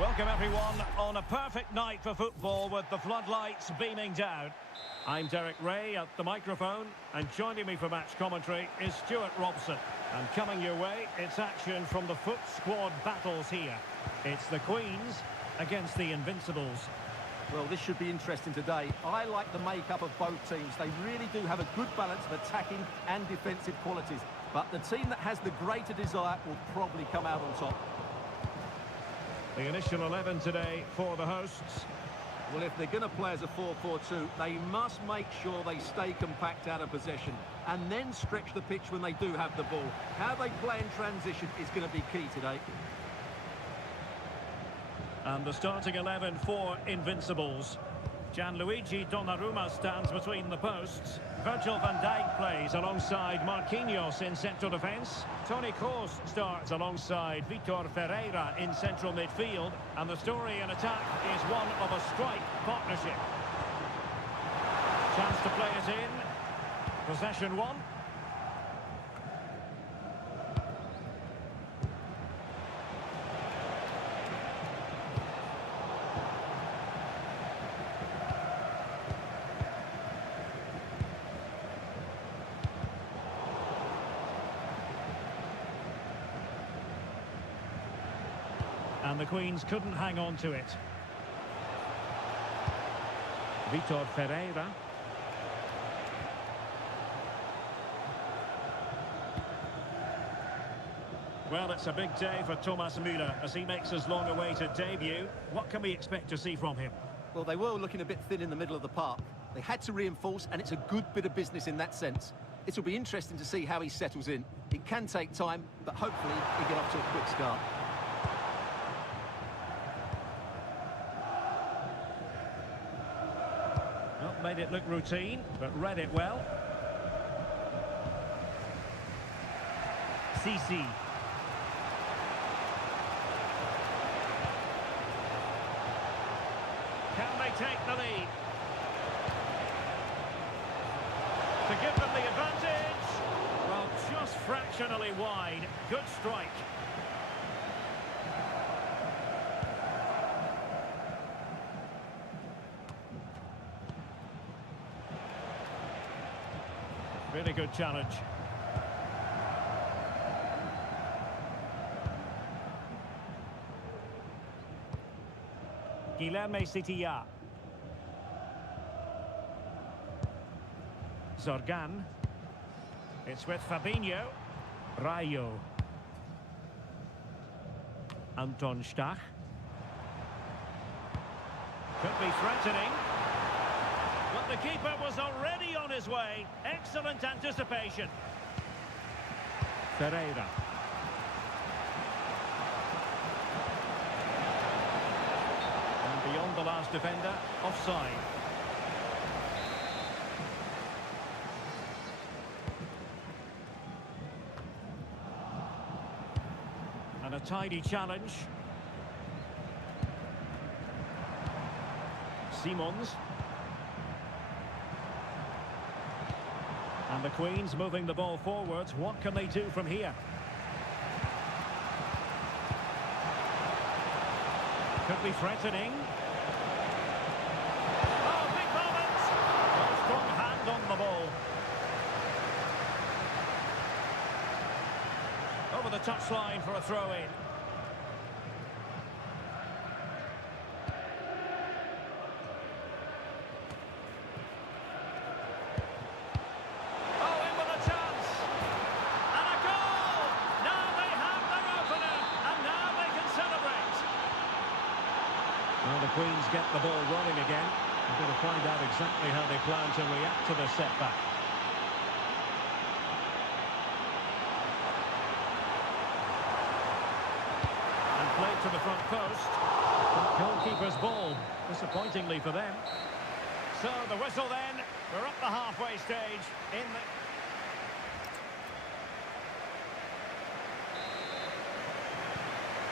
Welcome everyone on a perfect night for football with the floodlights beaming down. I'm Derek Ray at the microphone, and joining me for match commentary is Stuart Robson. And coming your way, it's action from the foot squad battles here. It's the Queens against the Invincibles. Well, this should be interesting today. I like the makeup of both teams. They really do have a good balance of attacking and defensive qualities. But the team that has the greater desire will probably come out on top. The initial 11 today for the hosts. Well, if they're going to play as a 4-4-2, they must make sure they stay compact out of possession and then stretch the pitch when they do have the ball. How they play in transition is going to be key today. And the starting 11 for Invincibles. Gianluigi Donnarumma stands between the posts. Virgil van Dijk plays alongside Marquinhos in central defence. Toni Kroos starts alongside Vitor Ferreira in central midfield. And the story in attack is one of a strike partnership. Chance to play it in. Possession one. And the Queens couldn't hang on to it. Vitor Ferreira. Well, it's a big day for Thomas Müller as he makes his long-awaited debut. What can we expect to see from him? Well, they were looking a bit thin in the middle of the park. They had to reinforce, and it's a good bit of business in that sense. It'll be interesting to see how he settles in. It can take time, but hopefully he'll get off to a quick start. Not made it look routine, but read it well. CC. Can they take the lead? To give them the advantage. Well, just fractionally wide. Good strike. Really good challenge. Guilherme Sitilla. Zorgan. It's with Fabinho. Rayo. Anton Stach. Could be threatening. But the keeper was already on his way. Excellent anticipation. Ferreira. And beyond the last defender, offside. And a tidy challenge. Simons. And the Queens moving the ball forwards. What can they do from here? Could be threatening. Oh, big moment! A strong hand on the ball. Over the touchline for a throw-in. Well, the Queens get the ball rolling again. We're going to find out exactly how they plan to react to the setback. And played to the front post. Goalkeeper's ball, disappointingly for them. So the whistle then. We're up the halfway stage in the...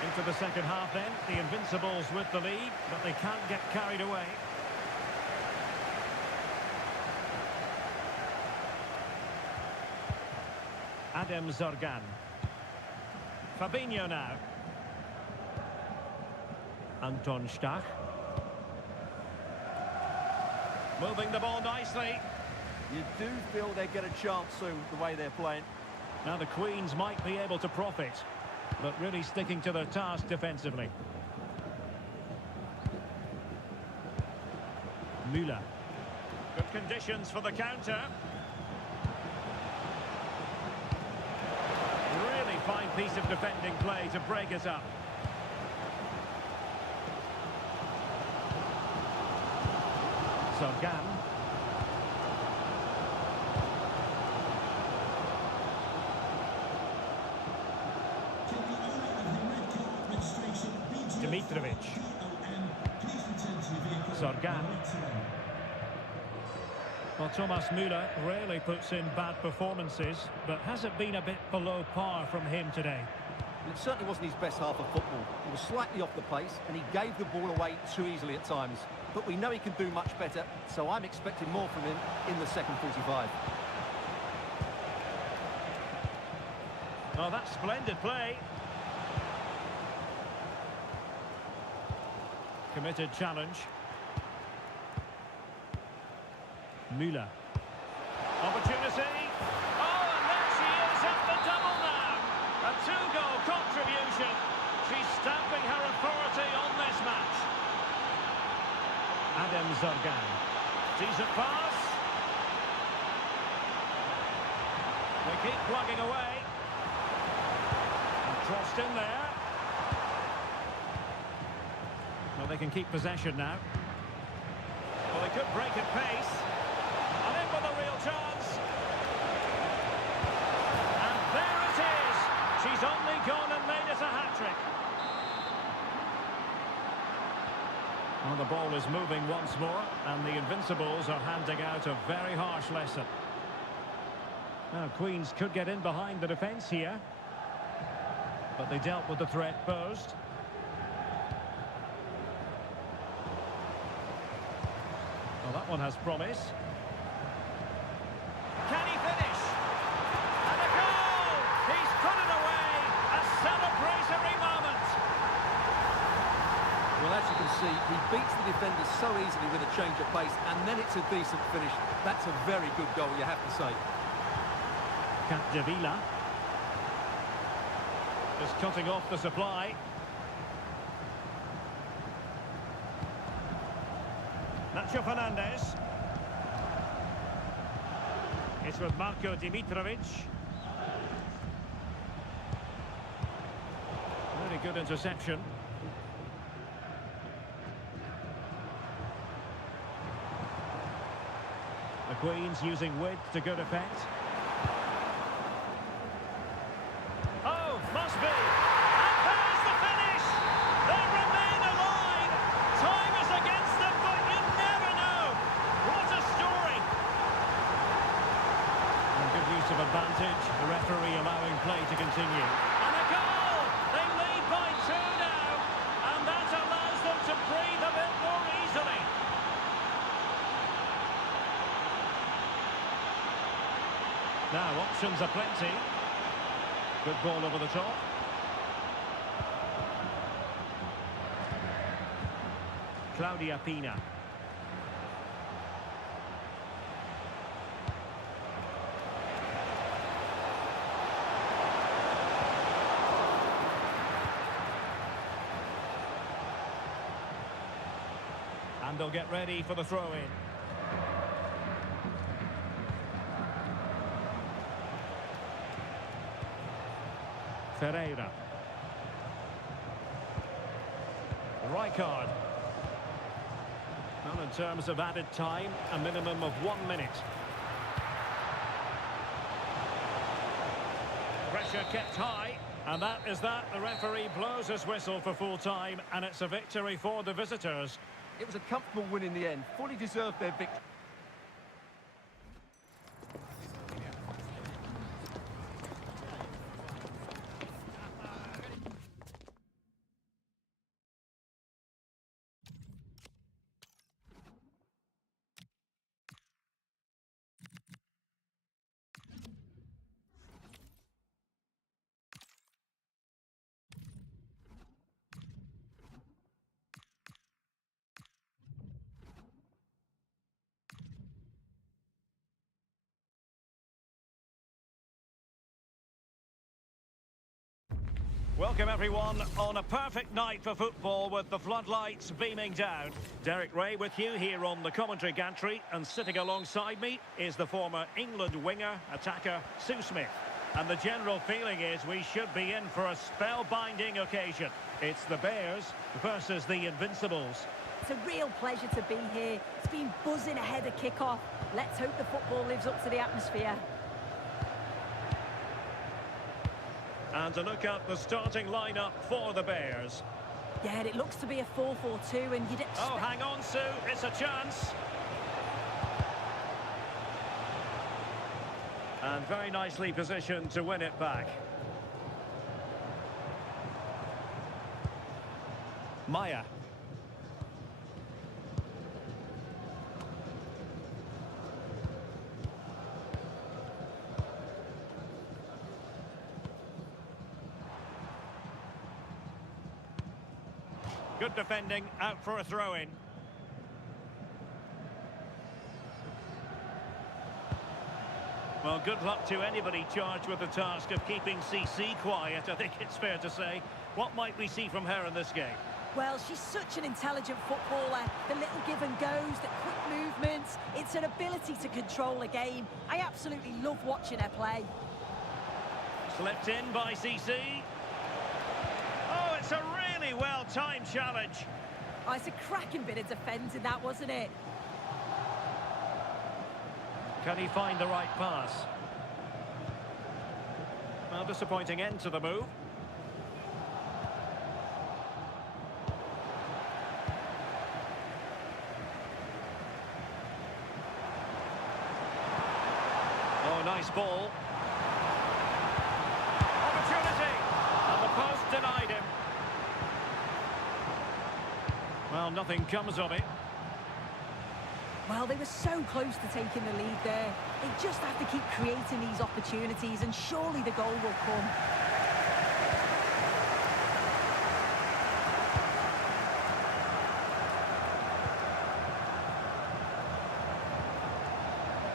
Into the second half then, the Invincibles with the lead, but they can't get carried away. Adem Zorgan. Fabinho now. Anton Stach. Moving the ball nicely. You do feel they get a chance soon, the way they're playing. Now the Queens might be able to profit, but really sticking to their task defensively. Müller. Good conditions for the counter. Really fine piece of defending play to break us up. Sorgan. Dimitrovic. Sorgan. Well, Thomas Müller rarely puts in bad performances, but has it been a bit below par from him today? It certainly wasn't his best half of football. He was slightly off the pace, and he gave the ball away too easily at times. But we know he can do much better, so I'm expecting more from him in the second 45. Oh, that's splendid play. Committed challenge. Müller. Opportunity. Oh, and there she is at the double now. A two-goal contribution. She's stamping her authority on this match. Adam Sorgan. Decent pass. They keep plugging away. And crossed in there. Well, they can keep possession now. Well, they could break at pace. And in with a real chance. And there it is. She's only gone and made it a hat-trick. Well, the ball is moving once more, and the Invincibles are handing out a very harsh lesson. Now, Queens could get in behind the defence here, but they dealt with the threat posed. Well, that one has promise. Can he finish? And a goal! He's put it away! A celebratory moment! Well, as you can see, he beats the defenders so easily with a change of pace, and then it's a decent finish. That's a very good goal, you have to say. Capdevila. Just cutting off the supply. Nacho Fernandez. It's with Marko Dimitrovic. Really good interception. The Queens using width to good effect. Oh, must be. And there's the finish. They remain alive. Time is against them, but you never know. What a story. And good use of advantage. The referee allowing play to continue. And a goal. They lead by 2 now. And that allows them to breathe a bit more easily. Now, options are plenty. Good ball over the top. Claudia Pina. And they'll get ready for the throw-in. Ferreira. Rijkaard. Well, in terms of added time, a minimum of 1 minute. Pressure kept high, and that is that. The referee blows his whistle for full time, and it's a victory for the visitors. It was a comfortable win in the end. Fully deserved their victory. Welcome everyone on a perfect night for football with the floodlights beaming down. Derek Ray with you here on the commentary gantry, and sitting alongside me is the former England winger, attacker Sue Smith. And the general feeling is we should be in for a spellbinding occasion. It's the Bears versus the Invincibles. It's a real pleasure to be here. It's been buzzing ahead of kick-off. Let's hope the football lives up to the atmosphere. And a look at the starting lineup for the Bears. Yeah, it looks to be a 4-4-2, and you'd expect... Oh, hang on, Sue. It's a chance. And very nicely positioned to win it back. Maya. Good defending, out for a throw-in. Well, good luck to anybody charged with the task of keeping CC quiet, I think it's fair to say. What might we see from her in this game? Well, she's such an intelligent footballer. The little give and goes, the quick movements. It's her ability to control a game. I absolutely love watching her play. Slipped in by CC. Oh, it's a really well-timed challenge. Oh, it's a cracking bit of defending, that, wasn't it? Can he find the right pass? Well, disappointing end to the move. Oh, nice ball. Opportunity! And the post denied him. Well, nothing comes of it. Well, they were so close to taking the lead there. They just have to keep creating these opportunities, and surely the goal will come.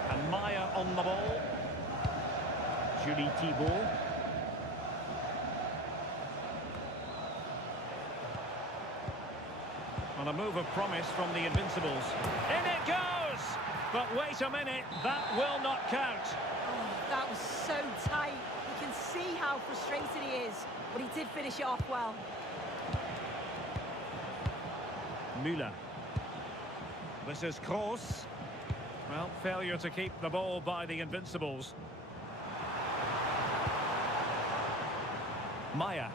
And Maya on the ball. Julie Thibault. On a move of promise from the Invincibles. In it goes! But wait a minute, that will not count. Oh, that was so tight. You can see how frustrated he is, but he did finish it off well. Müller. This is Kroos. Well, failure to keep the ball by the Invincibles. Maya.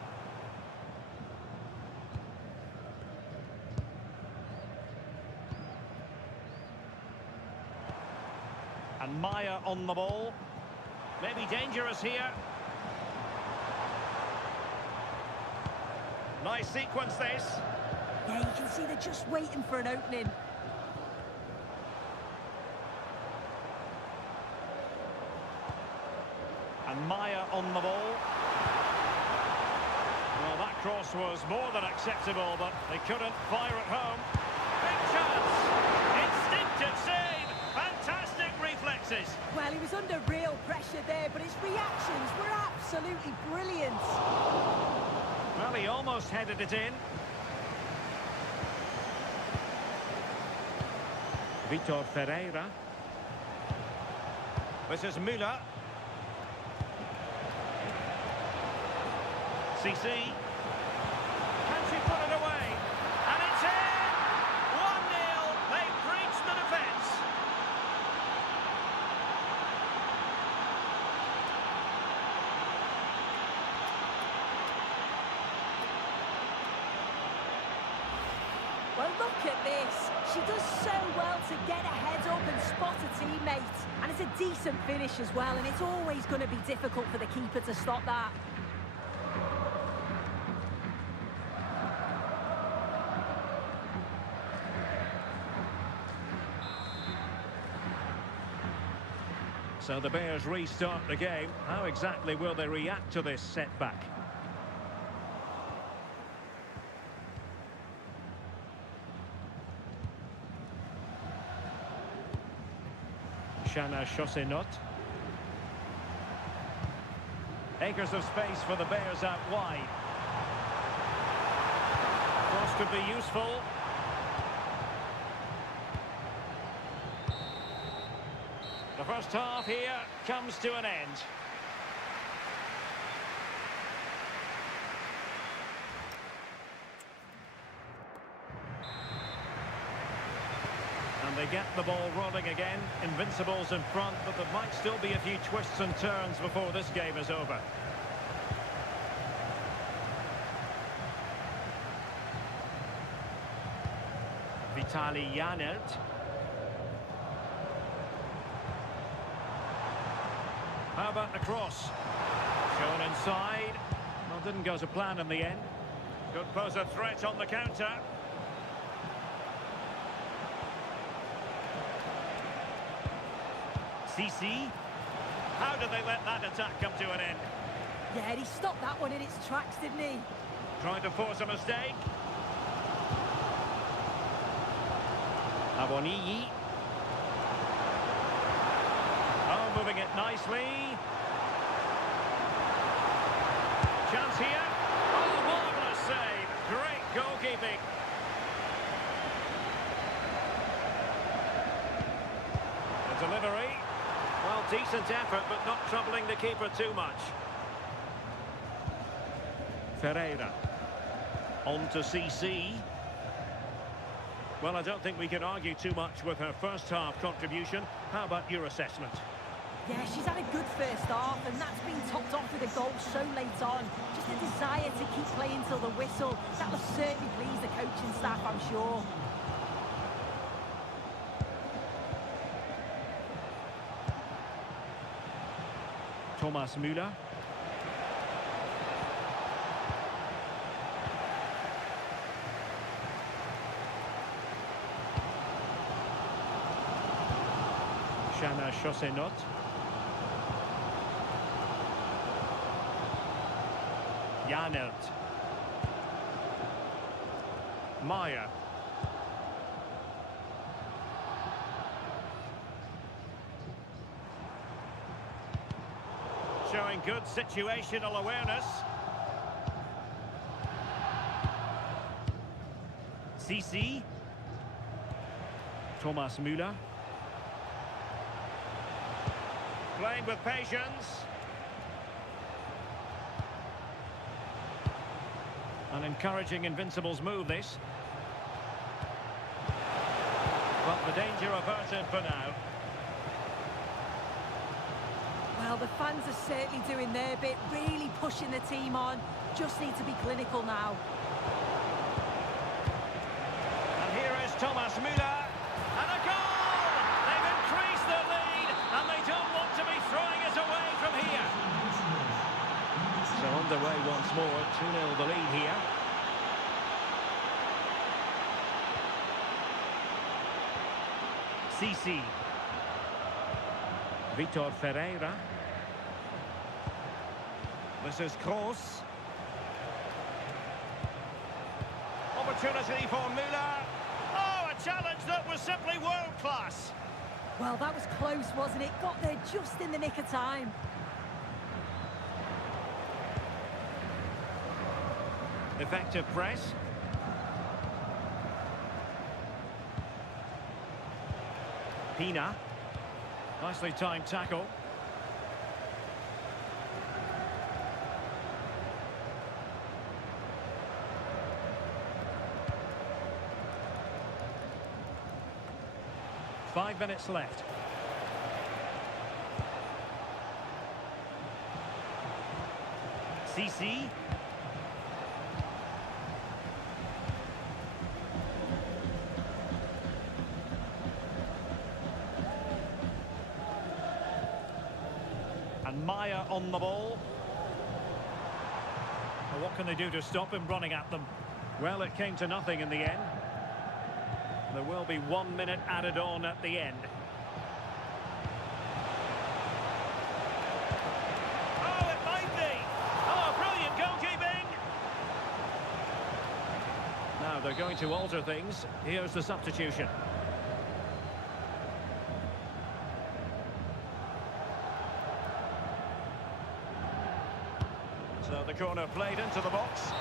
And Maya on the ball. Maybe dangerous here. Nice sequence, this. Yeah, you can see they're just waiting for an opening. And Maya on the ball. Well, that cross was more than acceptable, but they couldn't fire it home. Big chance! Instinctive save! Fantastic reflexes! Well, he was under real pressure there, but his reactions were absolutely brilliant. Well, he almost headed it in. Vitor Ferreira. This is Müller. CC. Can she put it away? And it's in! 1-0. They've breached the defence. Well, look at this. She does so well to get a head up and spot a teammate. And it's a decent finish as well, and it's always going to be difficult for the keeper to stop that. So the Bears restart the game. How exactly will they react to this setback? Shana Chausseenot. Acres of space for the Bears out wide. could be useful. The first half here comes to an end. And they get the ball rolling again. Invincibles in front, but there might still be a few twists and turns before this game is over. Vitali Janelt. How about the cross? Shown inside. Well, didn't go to plan in the end. Could pose a threat on the counter. CC. How did they let that attack come to an end? Yeah, he stopped that one in its tracks, didn't he? Trying to force a mistake. Aboniyi. Oh, moving it nicely. Chance here. Oh, marvellous save. Great goalkeeping. The delivery. Well, decent effort, but not troubling the keeper too much. Ferreira. On to CC. Well, I don't think we can argue too much with her first half contribution. How about your assessment? Yeah, she's had a good first half, and that's been topped off with a goal so late on. Just a desire to keep playing till the whistle. That will certainly please the coaching staff, I'm sure. Thomas Müller. Shana Chosenot. Janelt. Maya. Showing good situational awareness. CC. Thomas Müller. Playing with patience. An encouraging Invincibles move, this. But the danger averted for now. Well, the fans are certainly doing their bit, really pushing the team on. Just need to be clinical now. And here is Thomas Müller. And a goal! They've increased their lead, and they don't want to be throwing it away from here. So underway once more, 2-0 the lead here. CC. Vitor Ferreira. This is Kroos. Opportunity for Müller. Oh, a challenge that was simply world-class. Well, that was close, wasn't it? Got there just in the nick of time. Effective press. Pina. Nicely timed tackle. Five minutes left. CC. And Maya on the ball. Well, what can they do to stop him running at them? Well, it came to nothing in the end. There will be 1 minute added on at the end. Oh, it might be! Oh, brilliant goalkeeping! Now they're going to alter things. Here's the substitution. So the corner played into the box.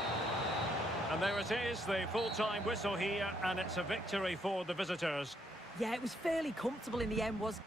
And there it is, the full-time whistle here, and it's a victory for the visitors. Yeah, it was fairly comfortable in the end, was.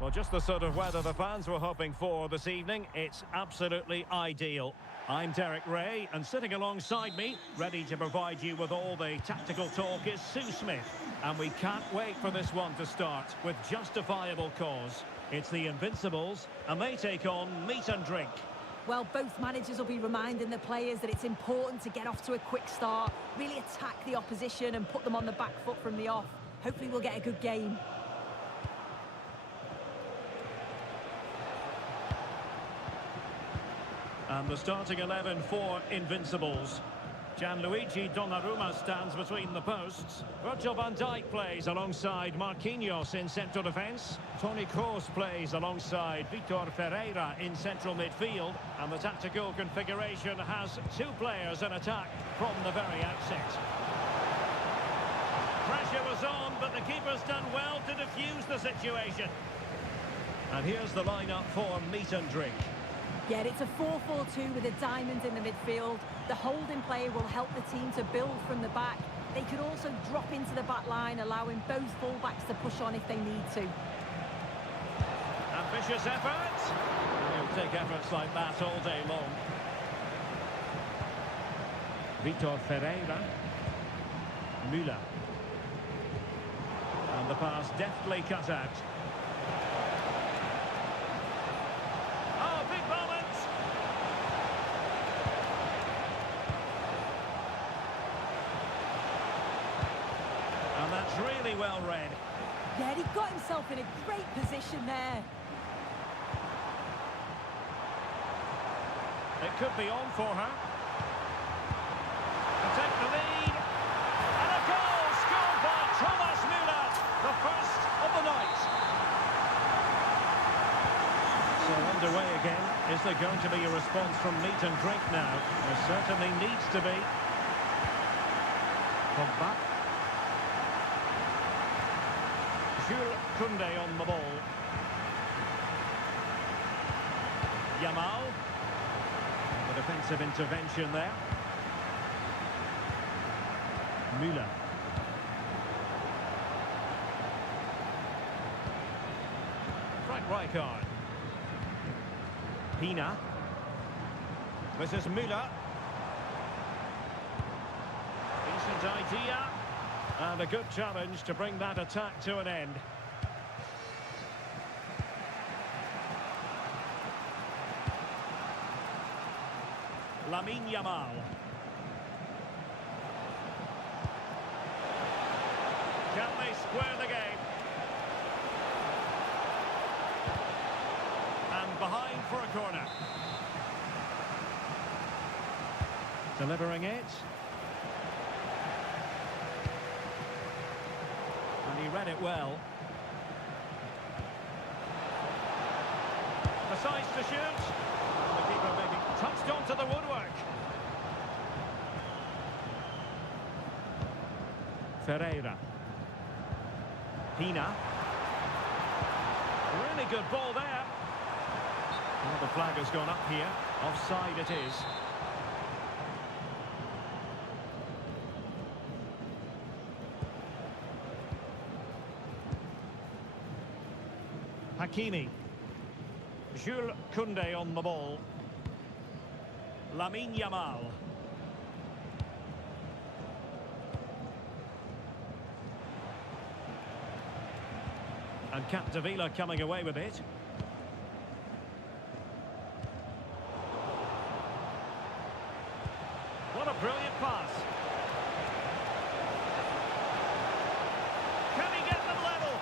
Well, just the sort of weather the fans were hoping for this evening. It's absolutely ideal. I'm Derek Ray, and sitting alongside me, ready to provide you with all the tactical talk, is Sue Smith. And we can't wait for this one to start, with justifiable cause. It's the Invincibles, and they take on Meat and Drink. Well, both managers will be reminding the players that it's important to get off to a quick start, really attack the opposition and put them on the back foot from the off. Hopefully we'll get a good game. And the starting 11 for Invincibles. Gianluigi Donnarumma stands between the posts. Virgil van Dijk plays alongside Marquinhos in central defence. Toni Kroos plays alongside Vitor Ferreira in central midfield. And the tactical configuration has two players in attack from the very outset. Pressure was on, but the keeper's done well to defuse the situation. And here's the lineup for Meat and Drink. Yeah, it's a 4-4-2 with a diamond in the midfield. The holding player will help the team to build from the back. They could also drop into the back line, allowing both fullbacks to push on if they need to. Ambitious effort. He'll take efforts like that all day long. Vitor Ferreira. Müller. And the pass deftly cut out. Really well read. Yeah, he got himself in a great position there. It could be on for her. To take the lead. And a goal scored by Thomas Müller, the first of the night. So underway again. Is there going to be a response from Meat and Drink now? There certainly needs to be. Pogba. Jules Koundé on the ball. Yamal. The defensive intervention there. Müller. Frank Rijkaard. Pina. This is Müller. Decent idea. And a good challenge to bring that attack to an end. Lamine Yamal. Can they square the game? And behind for a corner. Delivering it. And he read it well. Decides to shoot. And the keeper maybe touched onto the woodwork. Ferreira. Pina. Really good ball there. Well, the flag has gone up here. Offside it is. Hakimi. Jules Koundé on the ball. Lamine Yamal. And Capdevila coming away with it. What a brilliant pass. Can he get them level?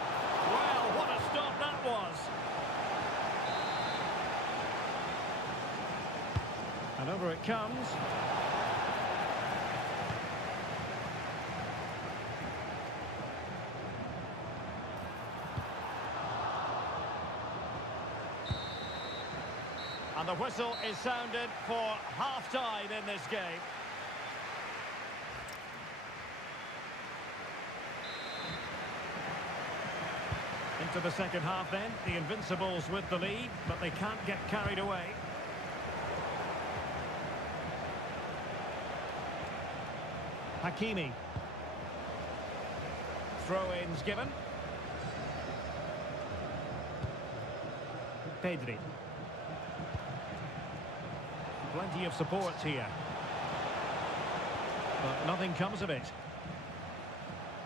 Well, what a And over it comes. And the whistle is sounded for half-time in this game. Into the second half then, the Invincibles with the lead, but they can't get carried away. Hakimi. Throw-ins given. Pedri. Plenty of support here. But nothing comes of it.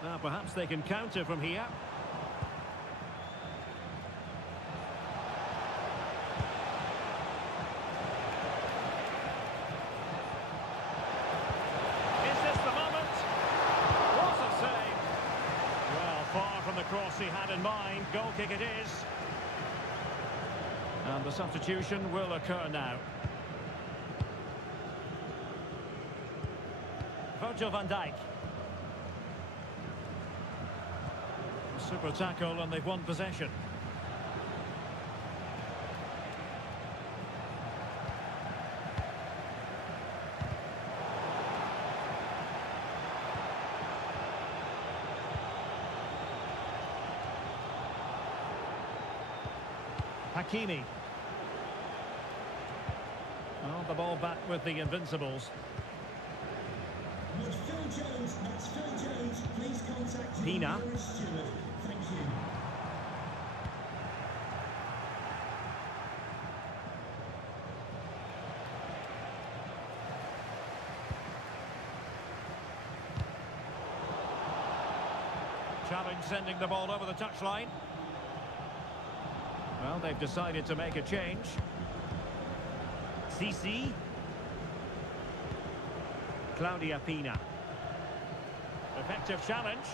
Now perhaps they can counter from here. Is this the moment? What a save! Well, far from the cross he had in mind. Goal kick it is. And the substitution will occur now. Virgil van Dijk. Super tackle and they've won possession. Hakimi. Well, the ball back with the Invincibles. That's Phil Jones. Please contact Pina. Steward. Thank you. Challenge sending the ball over the touchline. Well, they've decided to make a change. CC. Claudia Pina. Effective challenge.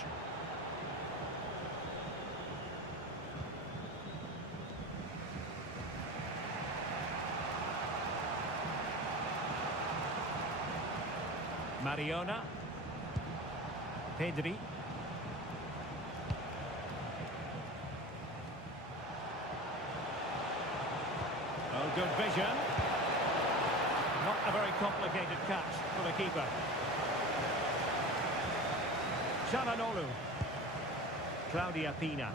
Mariona. Pedri. Oh, good vision. Not a very complicated catch for the keeper. Çalhanoğlu. Claudia Pina.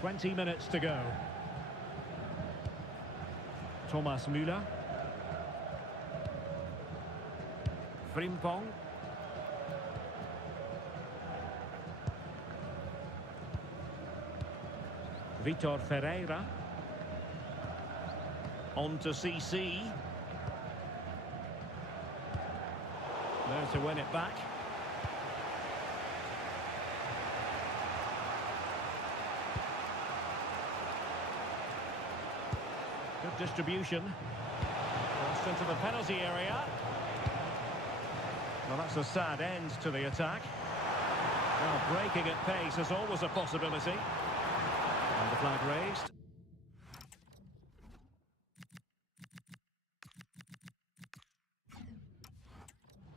20 minutes to go. Thomas Müller. Frimpong. Vitor Ferreira. On to CC. There to win it back. Good distribution. Crossed into the penalty area. Well, that's a sad end to the attack. Well, breaking at pace is always a possibility. And the flag raised.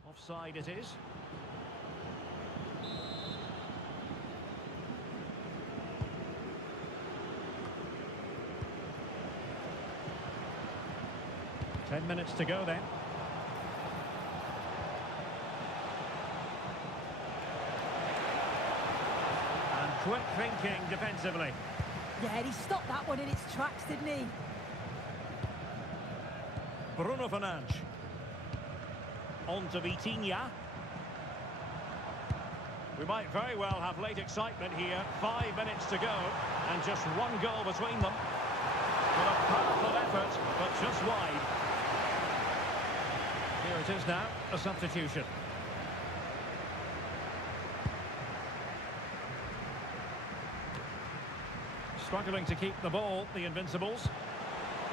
Offside it is. Ten minutes to go then. And quick thinking defensively. Yeah, he stopped that one in its tracks, didn't he? Bruno Fernandes. On to Vitinha. We might very well have late excitement here. 5 minutes to go, and just one goal between them. With a powerful effort, but just wide. Here it is now, a substitution. Struggling to keep the ball, the Invincibles.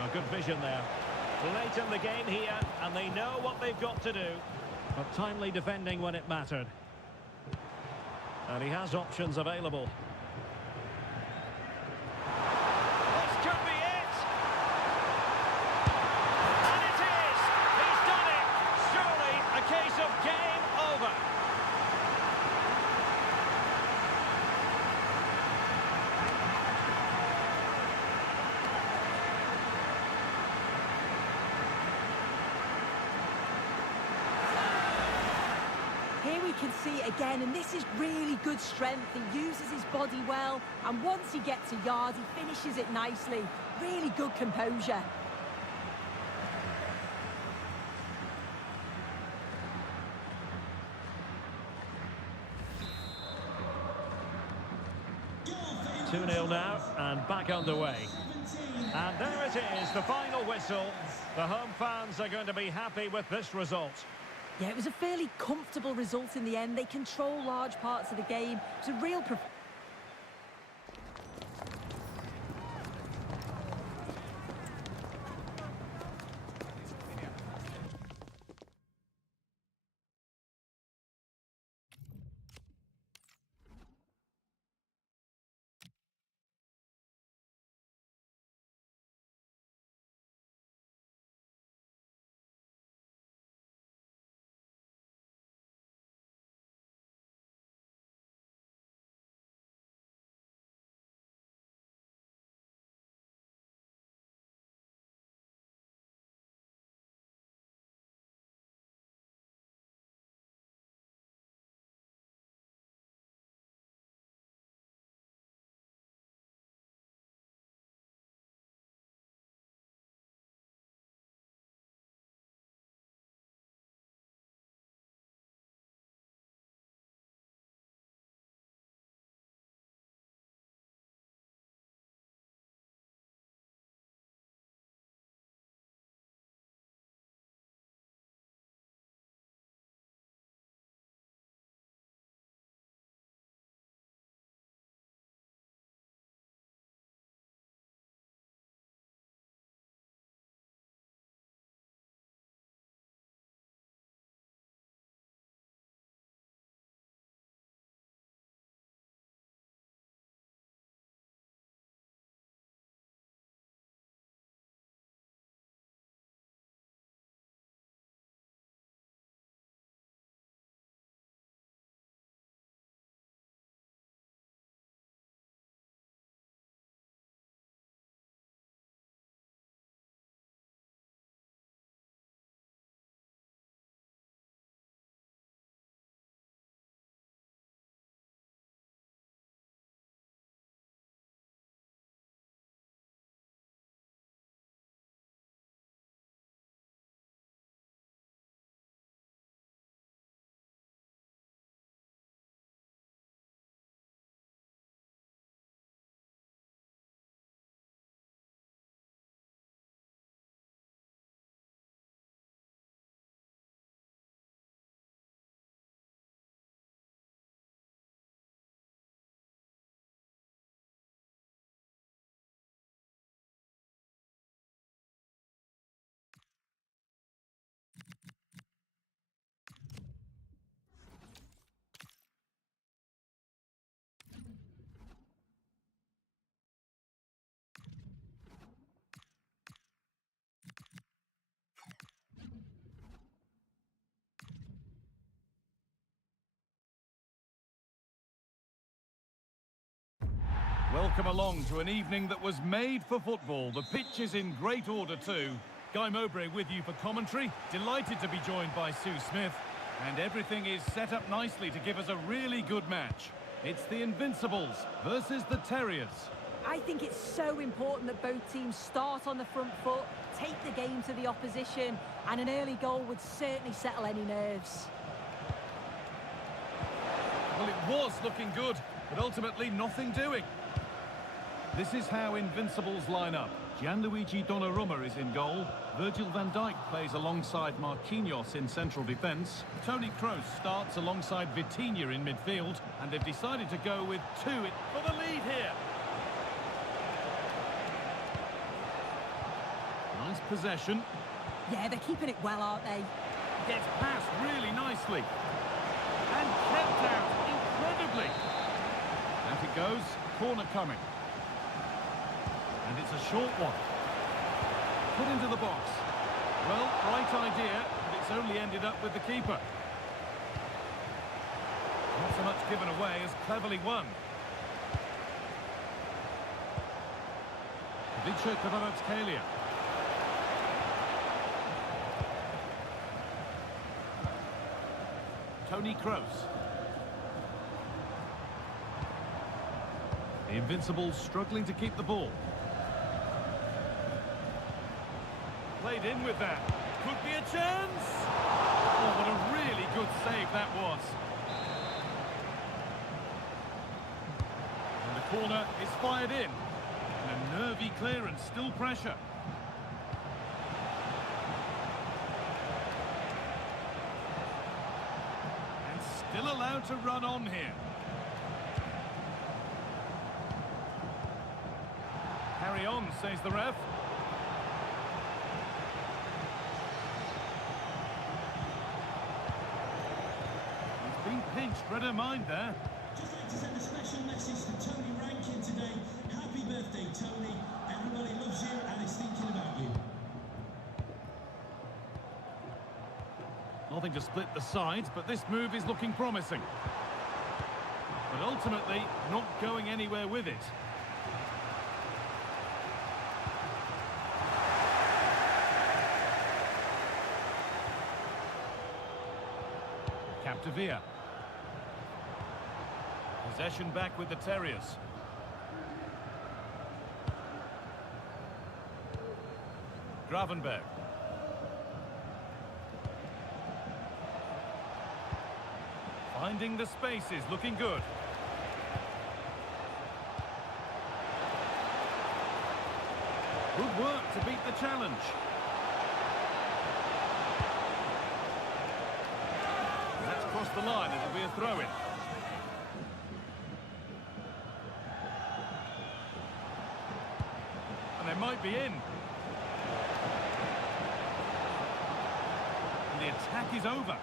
A good vision there. Late in the game here, and they know what they've got to do. But timely defending when it mattered. And he has options available. This could be it! Here we can see it again, and this is really good strength. He uses his body well, and once he gets a yard, he finishes it nicely. Really good composure. Goal. 2-0 now, and back underway. And there it is, the final whistle. The home fans are going to be happy with this result. Yeah, it was a fairly comfortable result in the end. They control large parts of the game. It was a real... Welcome along to an evening that was made for football. The pitch is in great order too. Guy Mowbray with you for commentary. Delighted to be joined by Sue Smith. And everything is set up nicely to give us a really good match. It's the Invincibles versus the Terriers. I think it's so important that both teams start on the front foot, take the game to the opposition, and an early goal would certainly settle any nerves. Well, it was looking good, but ultimately nothing doing. This is how Invincibles line up. Gianluigi Donnarumma is in goal. Virgil van Dijk plays alongside Marquinhos in central defence. Toni Kroos starts alongside Vitinha in midfield. And they've decided to go with two for the lead here. Nice possession. Yeah, they're keeping it well, aren't they? Gets past really nicely. And kept out incredibly. Out it goes. Corner coming. And it's a short one. Put into the box. Well, right idea, but it's only ended up with the keeper. Not so much given away as cleverly won. Vicha Kvaratskhelia. Tony Kroos. The Invincibles struggling to keep the ball. Played in with that. Could be a chance! Oh, what a really good save that was. And the corner is fired in. And a nervy clearance, still pressure. And still allowed to run on here. Carry on, says the ref. He's been pinched, read her mind there. Just like to send a special message to Tony Rankin today. Happy birthday, Tony. Everybody loves you and is thinking about you. Nothing to split the sides, but this move is looking promising. But ultimately, not going anywhere with it. Capdevila. Possession back with the Terriers. Gravenberg. Finding the spaces, looking good. Good work to beat the challenge. That's crossed the line, it'll be a throw-in. And they might be in. And the attack is over.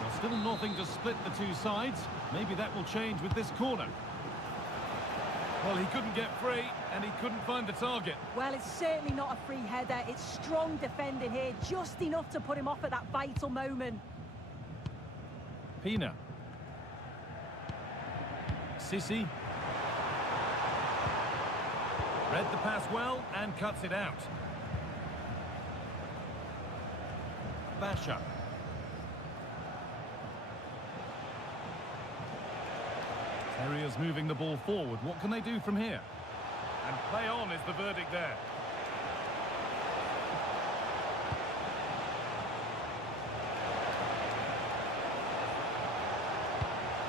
Well, still nothing to split the two sides. Maybe that will change with this corner. Well, he couldn't get free, and he couldn't find the target. Well, it's certainly not a free header. It's strong defending here, just enough to put him off at that vital moment. Pina. Sissi. Read the pass well and cuts it out. Basha. Terriers moving the ball forward. What can they do from here? And play on is the verdict there.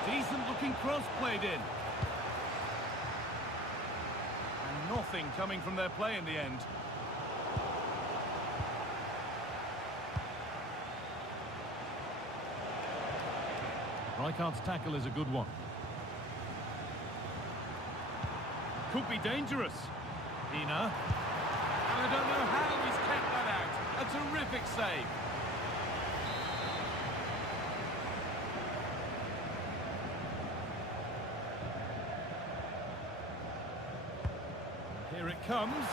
Decent looking cross played in. And nothing coming from their play in the end. Rijkaard's tackle is a good one. Could be dangerous. Pina. And I don't know how he's kept that out. A terrific save. Here it comes.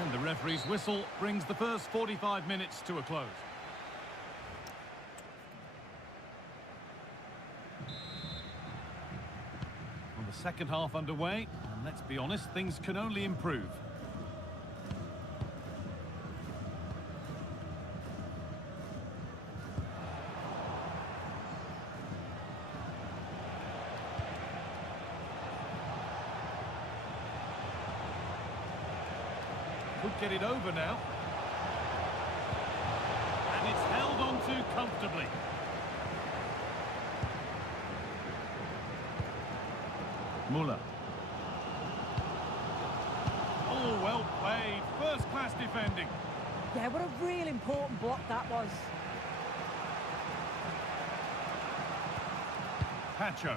And the referee's whistle brings the first 45 minutes to a close. Well, the second half underway, and let's be honest, things can only improve. Could get it over now. And it's held on to comfortably. Muller. Oh, well played. First-class defending. Yeah, what a real important block that was. Pacho.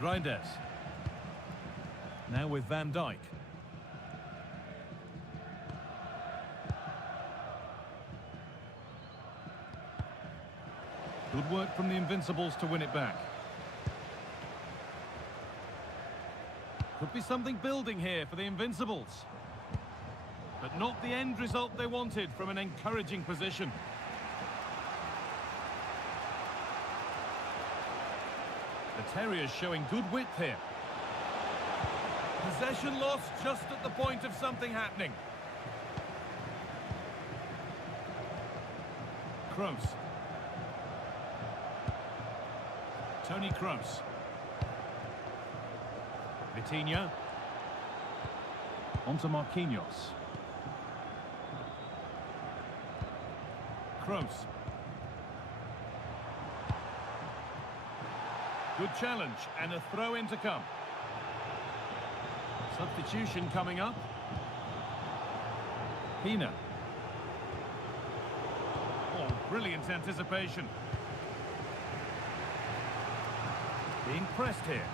Reinders. Now with Van Dijk. Good work from the Invincibles to win it back. Could be something building here for the Invincibles. But not the end result they wanted from an encouraging position. The Terriers showing good width here. Possession lost just at the point of something happening. Kroos. Toni Kroos. Vitinha. Onto Marquinhos. Kroos. Good challenge and a throw in to come. Substitution coming up. Pina. Oh, brilliant anticipation. Being pressed here.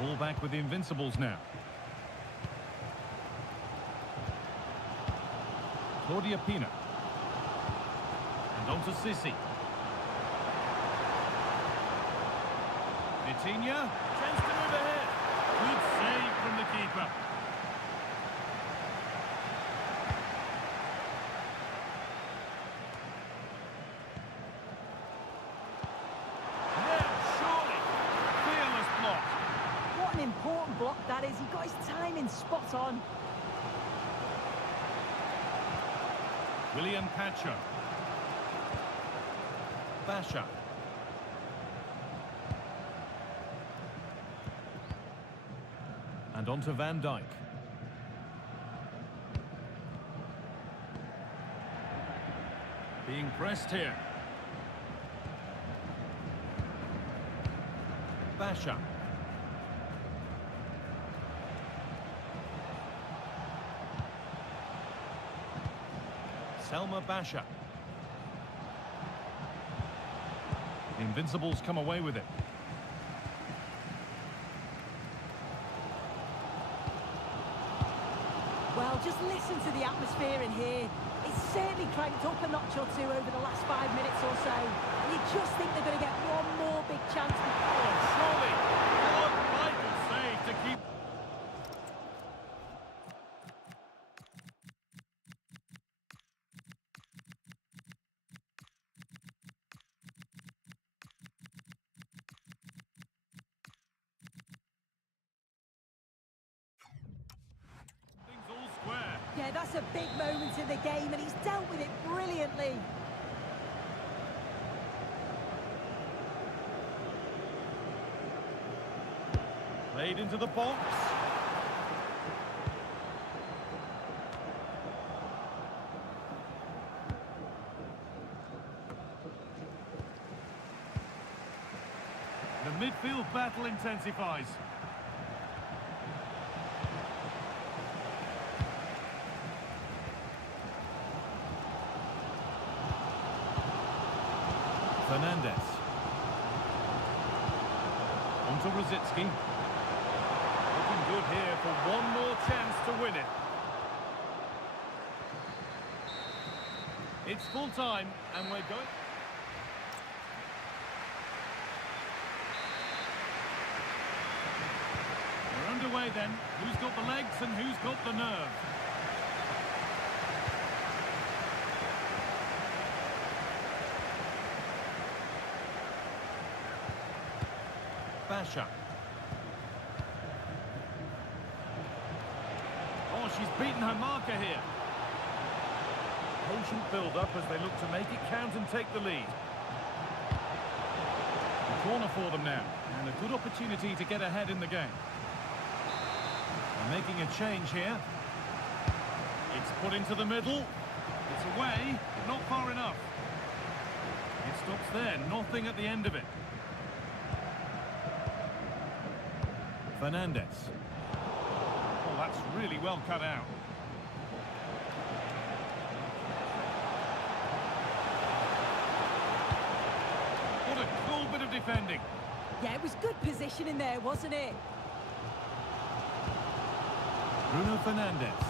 Ball back with the Invincibles now. Claudia Pina. And on to Sissi. Vitinha. Chance to move ahead. Good save from the keeper. Important block that is. He got his timing spot on. William Pacho. Basha. And on to Van Dijk. Being pressed here. Basha. Selma Basha. The Invincibles come away with it. Well, just listen to the atmosphere in here. It's certainly cranked up a notch or two over the last 5 minutes or so. And you just think they're going to get one more big chance. Oh, surely! What vital save to keep... Yeah, that's a big moment in the game, and he's dealt with it brilliantly. Played into the box. The midfield battle intensifies. Fernandez. On to Rosicki. Looking good here for one more chance to win it. It's full time and we're going... We're underway then. Who's got the legs and who's got the nerve? Basha. Oh, she's beaten her marker here. Patient build-up as they look to make it count and take the lead. A corner for them now, and a good opportunity to get ahead in the game. They're making a change here. It's put into the middle. It's away, but not far enough. It stops there, nothing at the end of it. Fernandez. Oh, that's really well cut out. What a cool bit of defending. Yeah, it was good positioning there, wasn't it? Bruno Fernandez.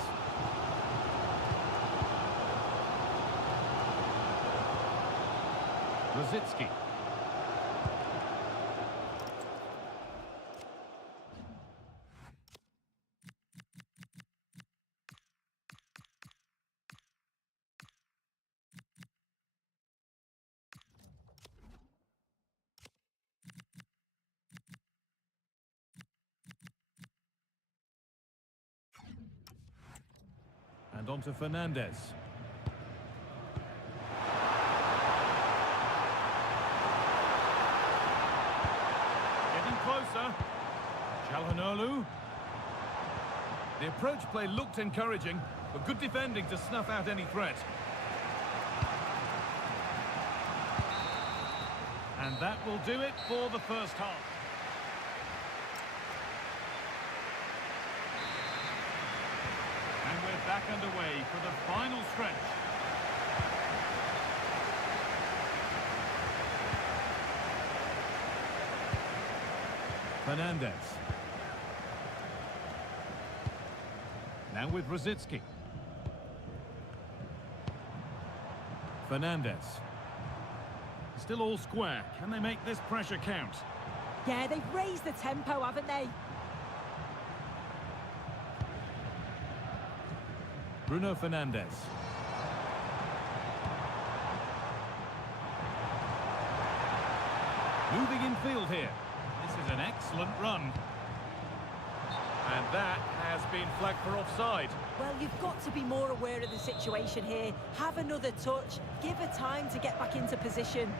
Rosicki. on to Fernandez. Getting closer. Çalhanoğlu. The approach play looked encouraging, but good defending to snuff out any threat. And that will do it for the first half. And we're back underway for the final stretch. Fernandez. Now with Rosicki. Fernandez. Still all square. Can they make this pressure count? Yeah, they've raised the tempo, haven't they? Bruno Fernandez. Moving in field here. This is an excellent run. And that has been flagged for offside. Well, you've got to be more aware of the situation here. Have another touch. Give her time to get back into position.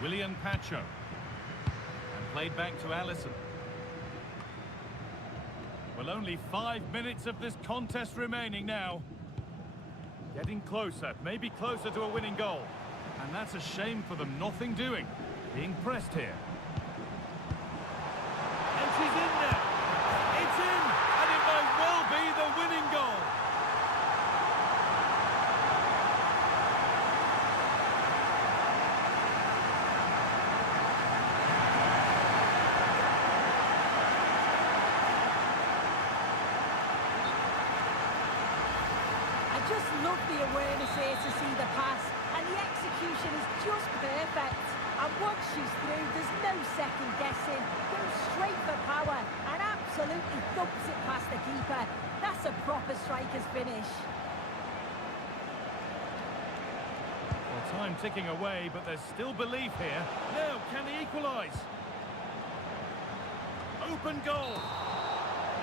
William Pacho. And played back to Alisson. Well, only 5 minutes of this contest remaining now. Getting closer, maybe closer to a winning goal. And that's a shame for them, nothing doing. Being pressed here. And she's in there. It's in, and it might well be the winning goal. I just love the awareness here to see the pass, and the execution is just perfect. And once she's through, there's no second guessing. Goes straight for power and absolutely thumps it past the keeper. That's a proper striker's finish. Well, time ticking away, but there's still belief here. Now, can he equalise? Open goal.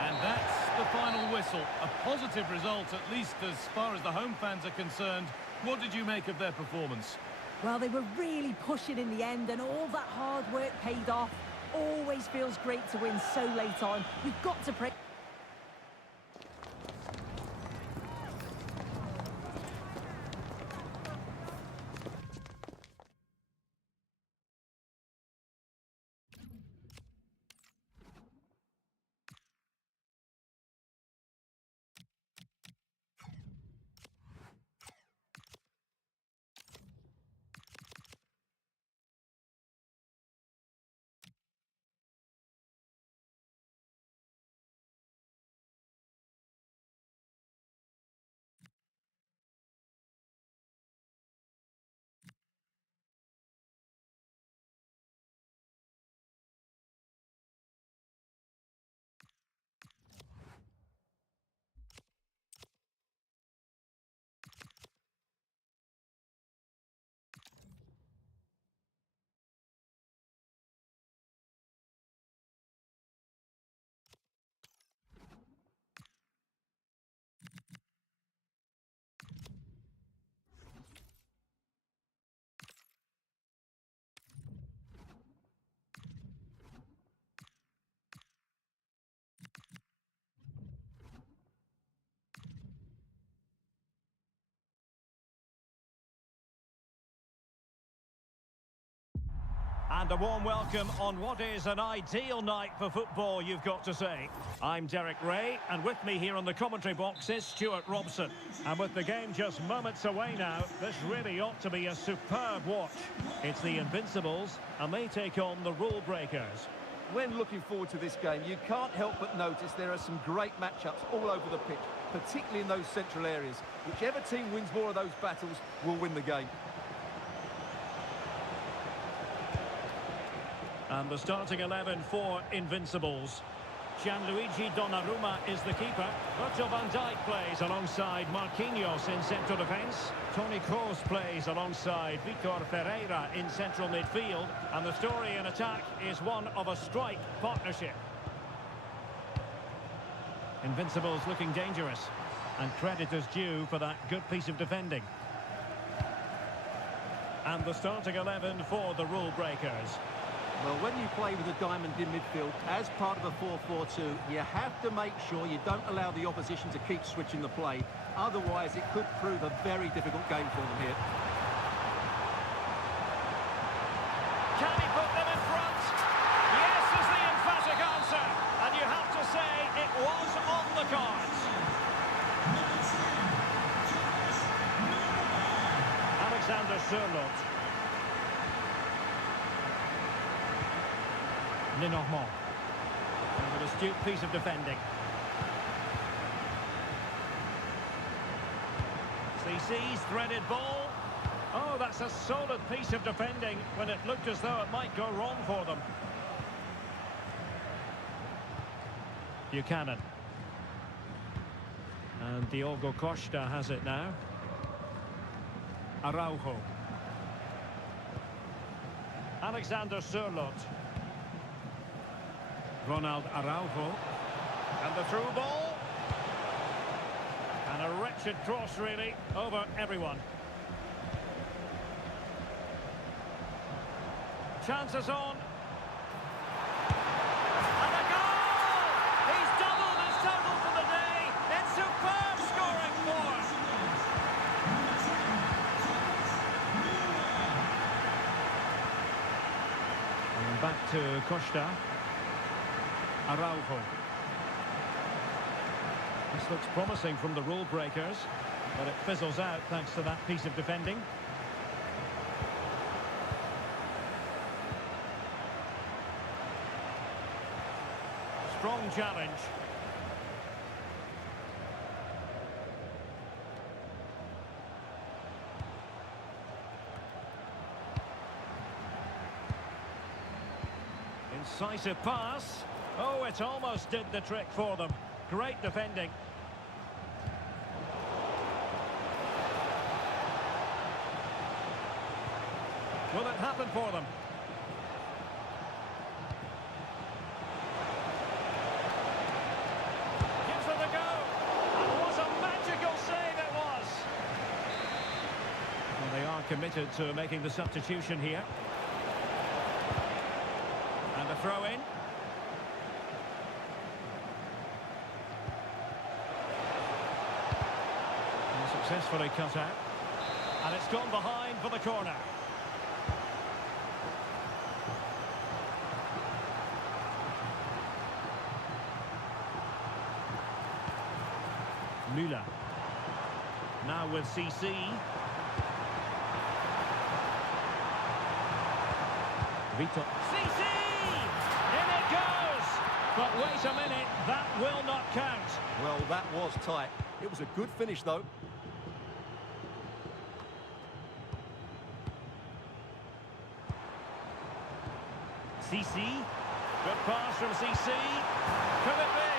And that's the final whistle. A positive result, at least as far as the home fans are concerned. What did you make of their performance? Well, they were really pushing in the end, and all that hard work paid off. Always feels great to win so late on. You've got to pray. And a warm welcome on what is an ideal night for football, you've got to say. I'm Derek Ray, and with me here on the commentary box is Stuart Robson. And with the game just moments away now, this really ought to be a superb watch. It's the Invincibles, and they take on the rule breakers. When looking forward to this game, you can't help but notice there are some great matchups all over the pitch, particularly in those central areas. Whichever team wins more of those battles will win the game. And the starting 11 for Invincibles. Gianluigi Donnarumma is the keeper. Virgil van Dijk plays alongside Marquinhos in central defence. Toni Kroos plays alongside Vitor Ferreira in central midfield. And the story in attack is one of a strike partnership. Invincibles looking dangerous. And credit is due for that good piece of defending. And the starting 11 for the rule breakers. Well, when you play with a diamond in midfield, as part of a 4-4-2, you have to make sure you don't allow the opposition to keep switching the play. Otherwise, it could prove a very difficult game for them here. Can he put them in front? Yes is the emphatic answer. And you have to say it was on the cards. Alexander Sørloth. Lenormand. And an astute piece of defending. CC's threaded ball. Oh, that's a solid piece of defending when it looked as though it might go wrong for them. Buchanan. And Diogo Costa has it now. Araujo. Alexander Sørloth. Ronald Araujo. And the through ball. And a wretched cross, really, over everyone. Chances on. And a goal! He's doubled his total for the day. It's superb scoring force. And back to Costa. Araujo. This looks promising from the rule breakers, but it fizzles out thanks to that piece of defending. Strong challenge. Incisive pass. Oh, it almost did the trick for them. Great defending. Will it happen for them? Gives it a go. And what a magical save it was. Well, they are committed to making the substitution here. And a throw in. And successfully cut out. And it's gone behind for the corner. Müller. Now with CC. Vito. CC! In it goes! But wait a minute, that will not count. Well, that was tight. It was a good finish, though. CC. Good pass from CC. Could it be?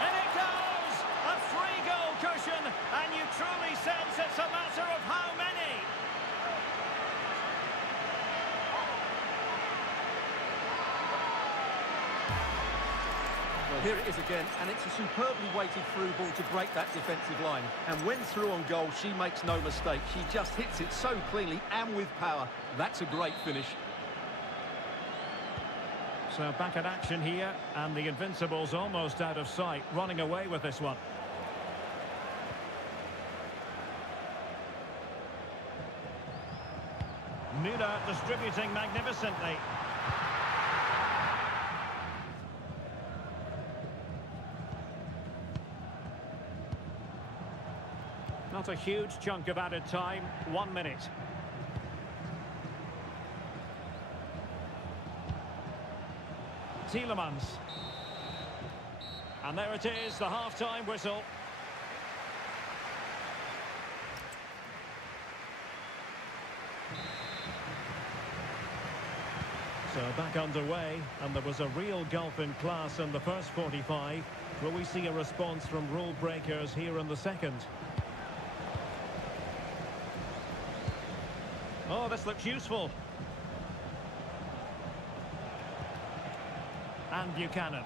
In it goes! A 3-goal cushion, and you truly sense it's a matter of how many. Well, here it is again, and it's a superbly weighted through ball to break that defensive line. And when through on goal, she makes no mistake. She just hits it so cleanly and with power. That's a great finish. So back in action here, and the Invincibles almost out of sight, running away with this one. Müller distributing magnificently. Not a huge chunk of added time, 1 minute. Tielemans. And there it is, the half-time whistle. So back underway, and there was a real gulf in class in the first 45. Will we see a response from rule breakers here in the second? Oh, this looks useful. And Buchanan.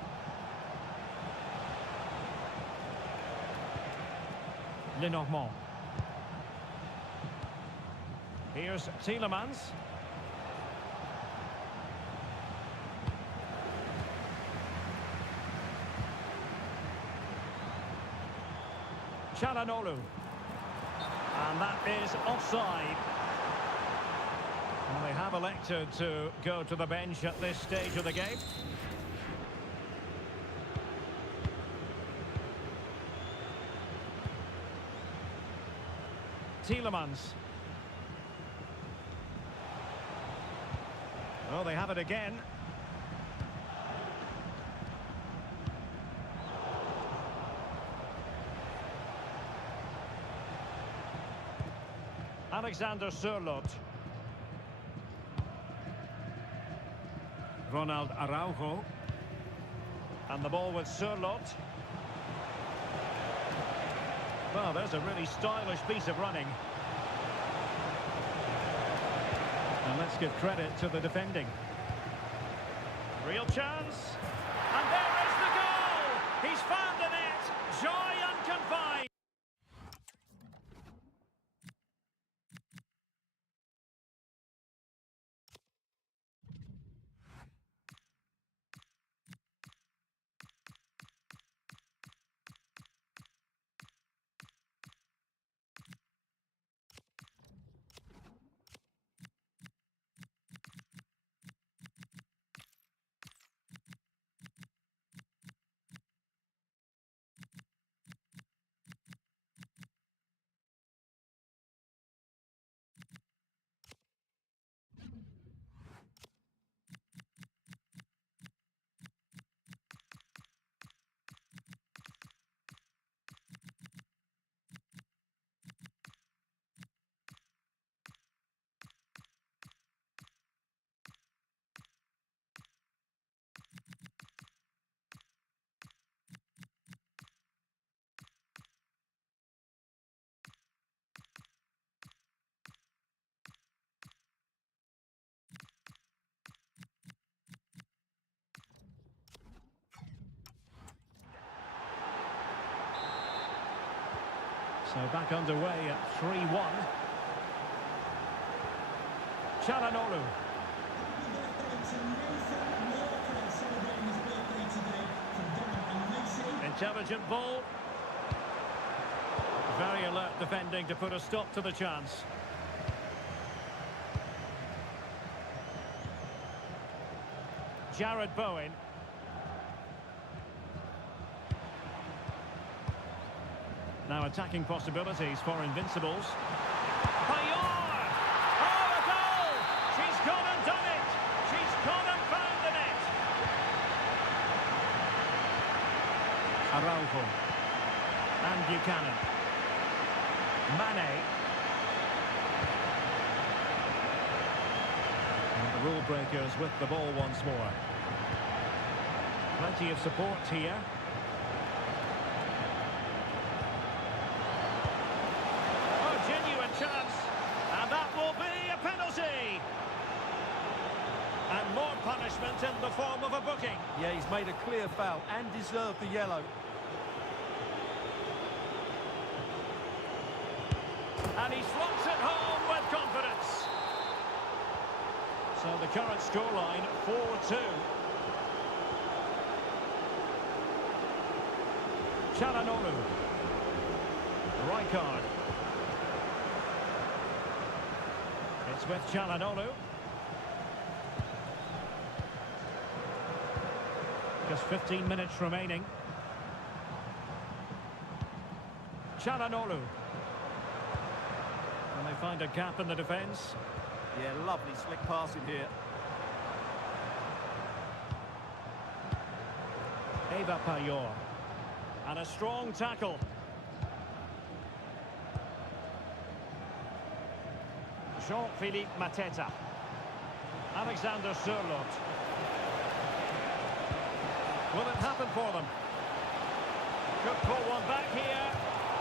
Lenormand. Here's Tielemans. Çalhanoğlu. And that is offside. Well, they have elected to go to the bench at this stage of the game. Tielemans. Oh, they have it again. Alexander Sørloth. Ronald Araujo. And the ball with Sørloth. Well, there's a really stylish piece of running. And let's give credit to the defending. Real chance. And there is the goal! He's found the net. Joy unconfined. So back underway at 3-1. Çalhanoğlu. Intelligent ball. Very alert defending to put a stop to the chance. Jared Bowen. Now attacking possibilities for Invincibles. Payor! Oh, a goal! She's gone and done it! She's gone and found the net! Araujo. And Buchanan. Mane. And the rule breakers with the ball once more. Plenty of support here. Chance, and that will be a penalty. And more punishment in the form of a booking. Yeah, he's made a clear foul and deserved the yellow. And he slots it home with confidence. So the current scoreline, 4-2. Çalhanoğlu. Rijkaard. It's with Çalhanoğlu. Just 15 minutes remaining. Çalhanoğlu. And they find a gap in the defence. Yeah, lovely slick passing here. Eva Payor. And a strong tackle. Jean-Philippe Mateta. Alexander Sørloth. Will it happen for them? Could pull one back here.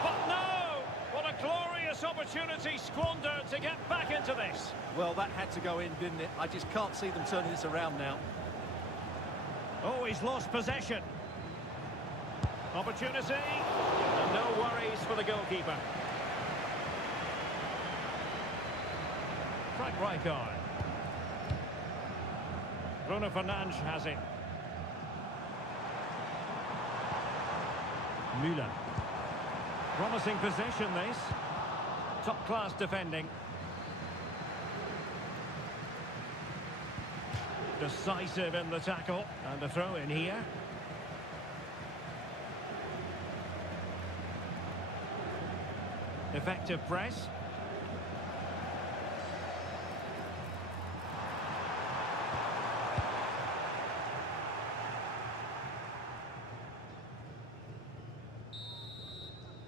But no! What a glorious opportunity squandered to get back into this. Well, that had to go in, didn't it? I just can't see them turning this around now. Oh, he's lost possession. Opportunity. And no worries for the goalkeeper. Frank Rijkaard. Bruno Fernandes has it. Müller. Promising possession, this. Top-class defending. Decisive in the tackle. And a throw in here. Effective press.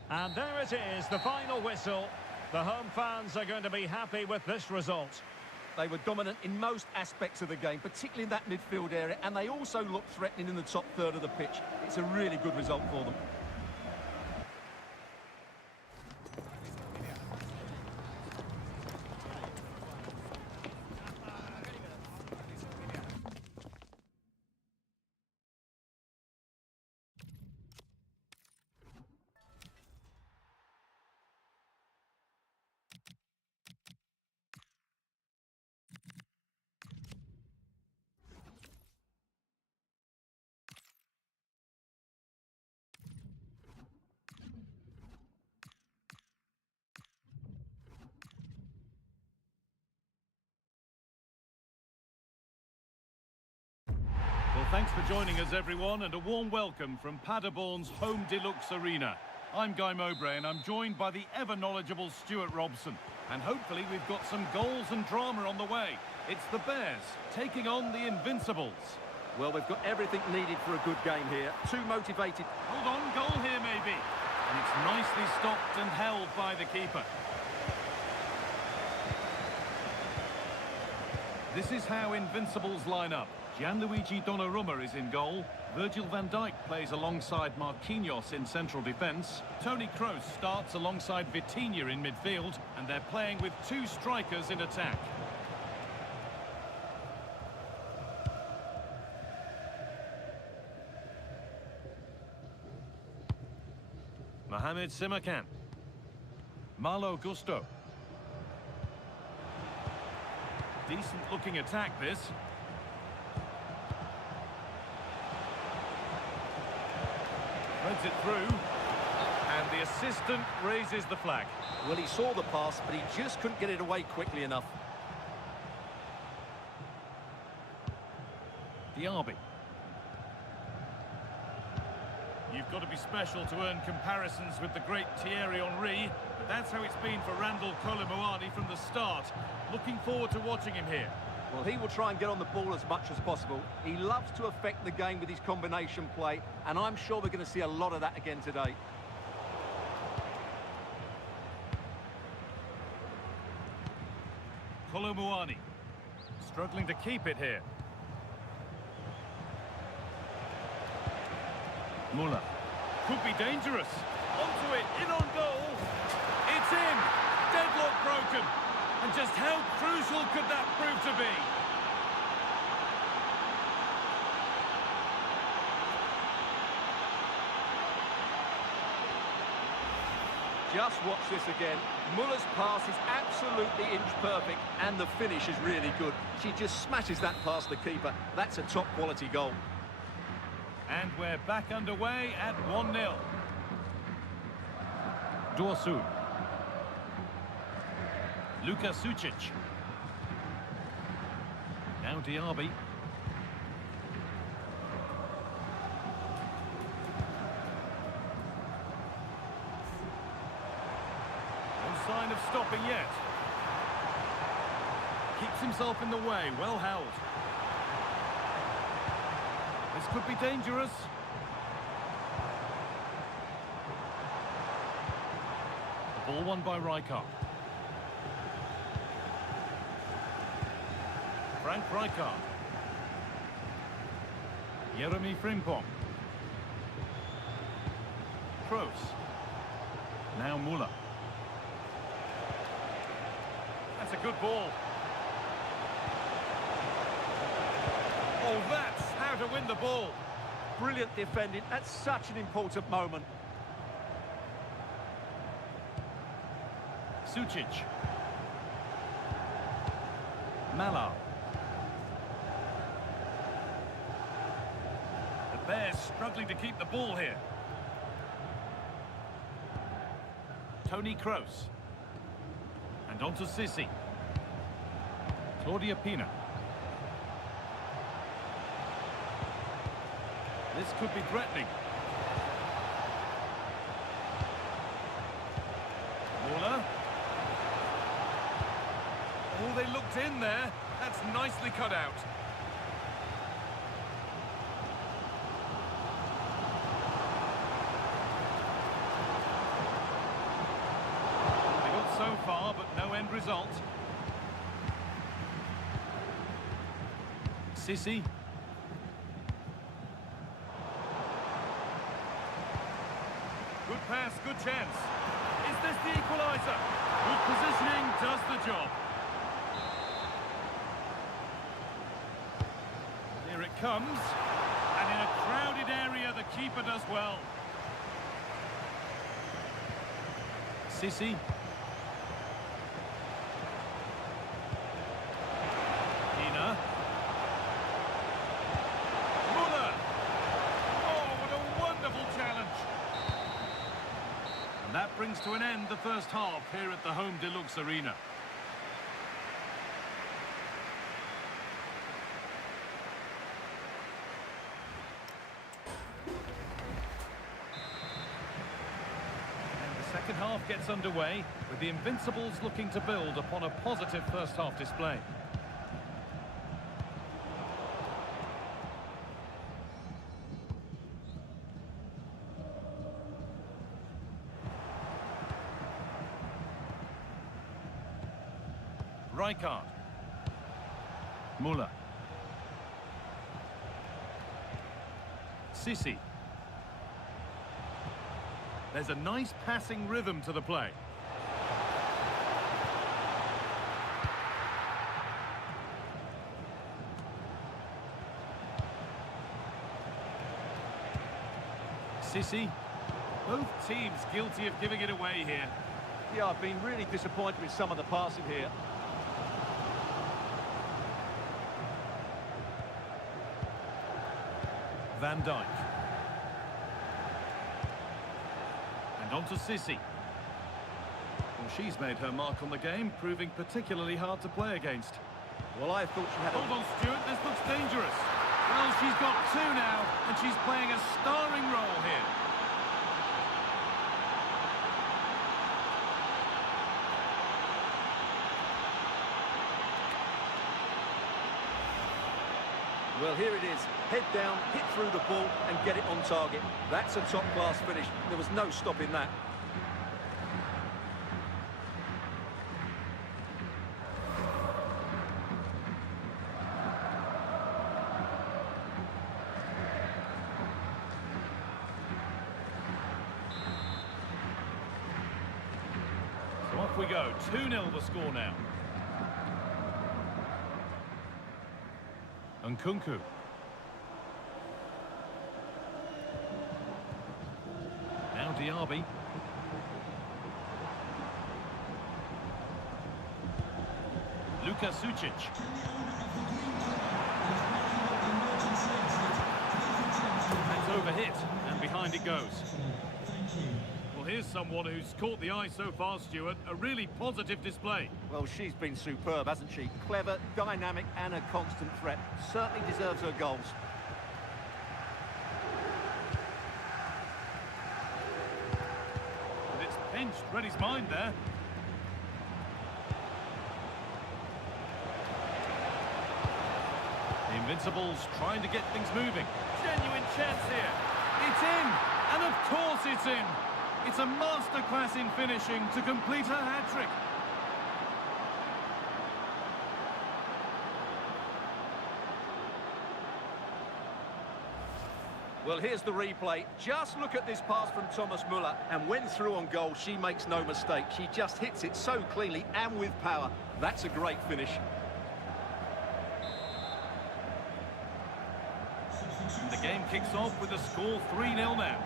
And there it is, the final whistle. The home fans are going to be happy with this result. They were dominant in most aspects of the game, particularly in that midfield area, and they also looked threatening in the top third of the pitch. It's a really good result for them. Well, thanks for joining us, everyone, and a warm welcome from Paderborn's home deluxe arena. I'm Guy Mowbray, and I'm joined by the ever-knowledgeable Stuart Robson. And hopefully we've got some goals and drama on the way. It's the Bears taking on the Invincibles. Well, we've got everything needed for a good game here. Too motivated. Hold on, goal here maybe. And it's nicely stopped and held by the keeper. This is how Invincibles line up. Gianluigi Donnarumma is in goal. Virgil van Dijk plays alongside Marquinhos in central defence. Toni Kroos starts alongside Vitinha in midfield, and they're playing with two strikers in attack. Mohamed Simakan. Malo Gusto. Decent looking attack, this. Threads it through, and the assistant raises the flag. Well, he saw the pass, but he just couldn't get it away quickly enough. Diaby. You've got to be special to earn comparisons with the great Thierry Henry, but that's how it's been for Randall Kolo Muani from the start. Looking forward to watching him here. Well, he will try and get on the ball as much as possible. He loves to affect the game with his combination play, and I'm sure we're going to see a lot of that again today. Kolo Muani struggling to keep it here. Muller could be dangerous. Onto it, in on goal. It's in. Deadlock broken. And just how crucial could that prove to be? Just watch this again. Muller's pass is absolutely inch perfect, and the finish is really good. She just smashes that past the keeper. That's a top quality goal. And we're back underway at 1-0. Dorsu. Luka Sucic. Now Diaby. No sign of stopping yet. Keeps himself in the way, well held. This could be dangerous. The ball won by Rijkaard. Frank Rijkaard. Jeremy Frimpong. Kroos. Now Müller. That's a good ball. Oh, that's how to win the ball. Brilliant defending at such an important moment. Sucic. Malar. The Bears struggling to keep the ball here. Toni Kroos. And on to Sissi. Claudia Pina. This could be threatening. Muller. Oh, they looked in there. That's nicely cut out. They got so far, but no end result. Sissi. Good pass, good chance. Is this the equaliser? Good positioning does the job. Here it comes. And in a crowded area, the keeper does well. Sissi. Pina. Muller. Oh, what a wonderful challenge. And that brings to an end the first half here at the Home Deluxe Arena. Second half gets underway with the Invincibles looking to build upon a positive first half display. Rijkaard. Muller. Sissi. There's a nice passing rhythm to the play. Sissi. Both teams guilty of giving it away here. Yeah, I've been really disappointed with some of the passing here. Van Dijk. And on to Sissi. Well, she's made her mark on the game, proving particularly hard to play against. Well, I thought she had a... Hold on, Stuart, this looks dangerous. Well, she's got two now, and she's playing a starring role here. Well, here it is. Head down, hit through the ball and get it on target. That's a top-class finish. There was no stopping that. So off we go. 2-0 the score now. Nkunku. Now Diaby. Luka Sucic. That's overhit, and behind it goes. Well, here's someone who's caught the eye so far, Stuart. A really positive display. Well, she's been superb, hasn't she? Clever, dynamic and a constant threat. Certainly deserves her goals. And it's pinched, read his mind there. The Invincibles trying to get things moving. Genuine chance here. It's in, and of course it's in. It's a masterclass in finishing to complete her hat-trick. Well, here's the replay. Just look at this pass from Thomas Muller, and when through on goal, she makes no mistake. She just hits it so cleanly and with power. That's a great finish. And the game kicks off with a score 3-0 now.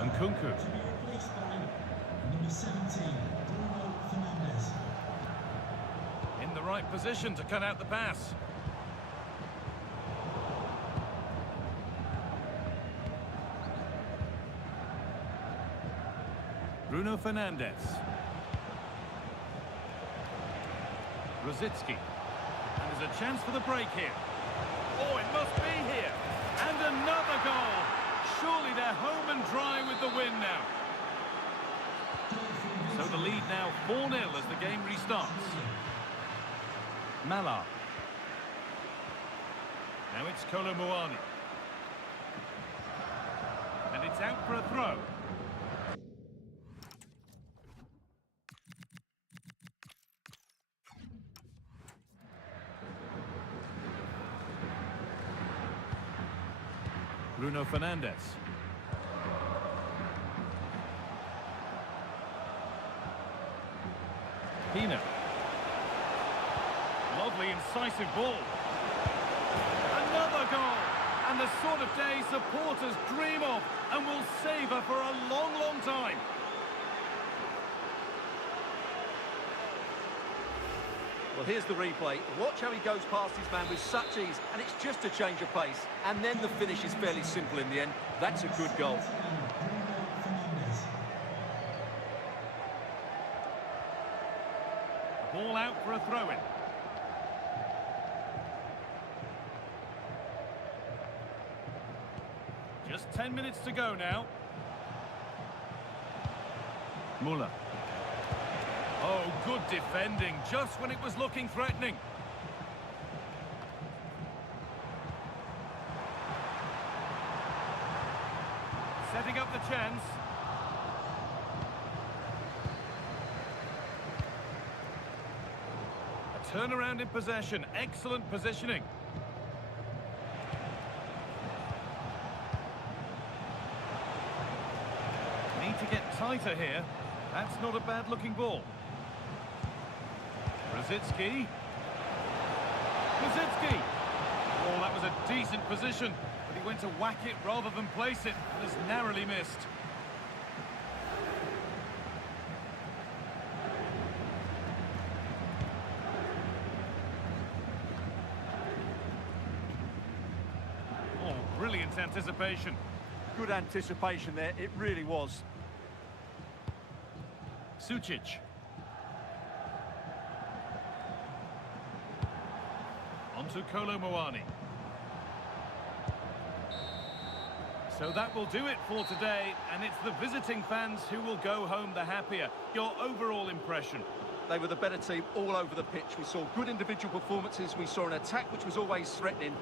Nkunku. number 17, Bruno Fernandes. In the right position to cut out the pass. Bruno Fernandes. Rosicki. And there's a chance for the break here. Oh, it must be here. And another goal. Surely they're home and dry with the win now. So the lead now 4-0 as the game restarts. Malar. Now it's Kolo Muani. And it's out for a throw. Bruno Fernandes. Pino. Lovely incisive ball. Another goal! And the sort of day supporters dream of and will savour for a long, long time. Well, here's the replay. Watch how he goes past his man with such ease, and it's just a change of pace. And then the finish is fairly simple in the end. That's a good goal. Ball out for a throw-in. Just 10 minutes to go now. Muller. Oh, good defending, just when it was looking threatening. Setting up the chance. A turnaround in possession, excellent positioning. Need to get tighter here. That's not a bad-looking ball. Rosicki. Rosicki! Oh, that was a decent position, but he went to whack it rather than place it, and has narrowly missed. Oh, brilliant anticipation. Good anticipation there, it really was. Sucic. To Kolo Muani. So that will do it for today, and it's the visiting fans who will go home the happier. Your overall impression? They were the better team all over the pitch. We saw good individual performances. We saw an attack which was always threatening.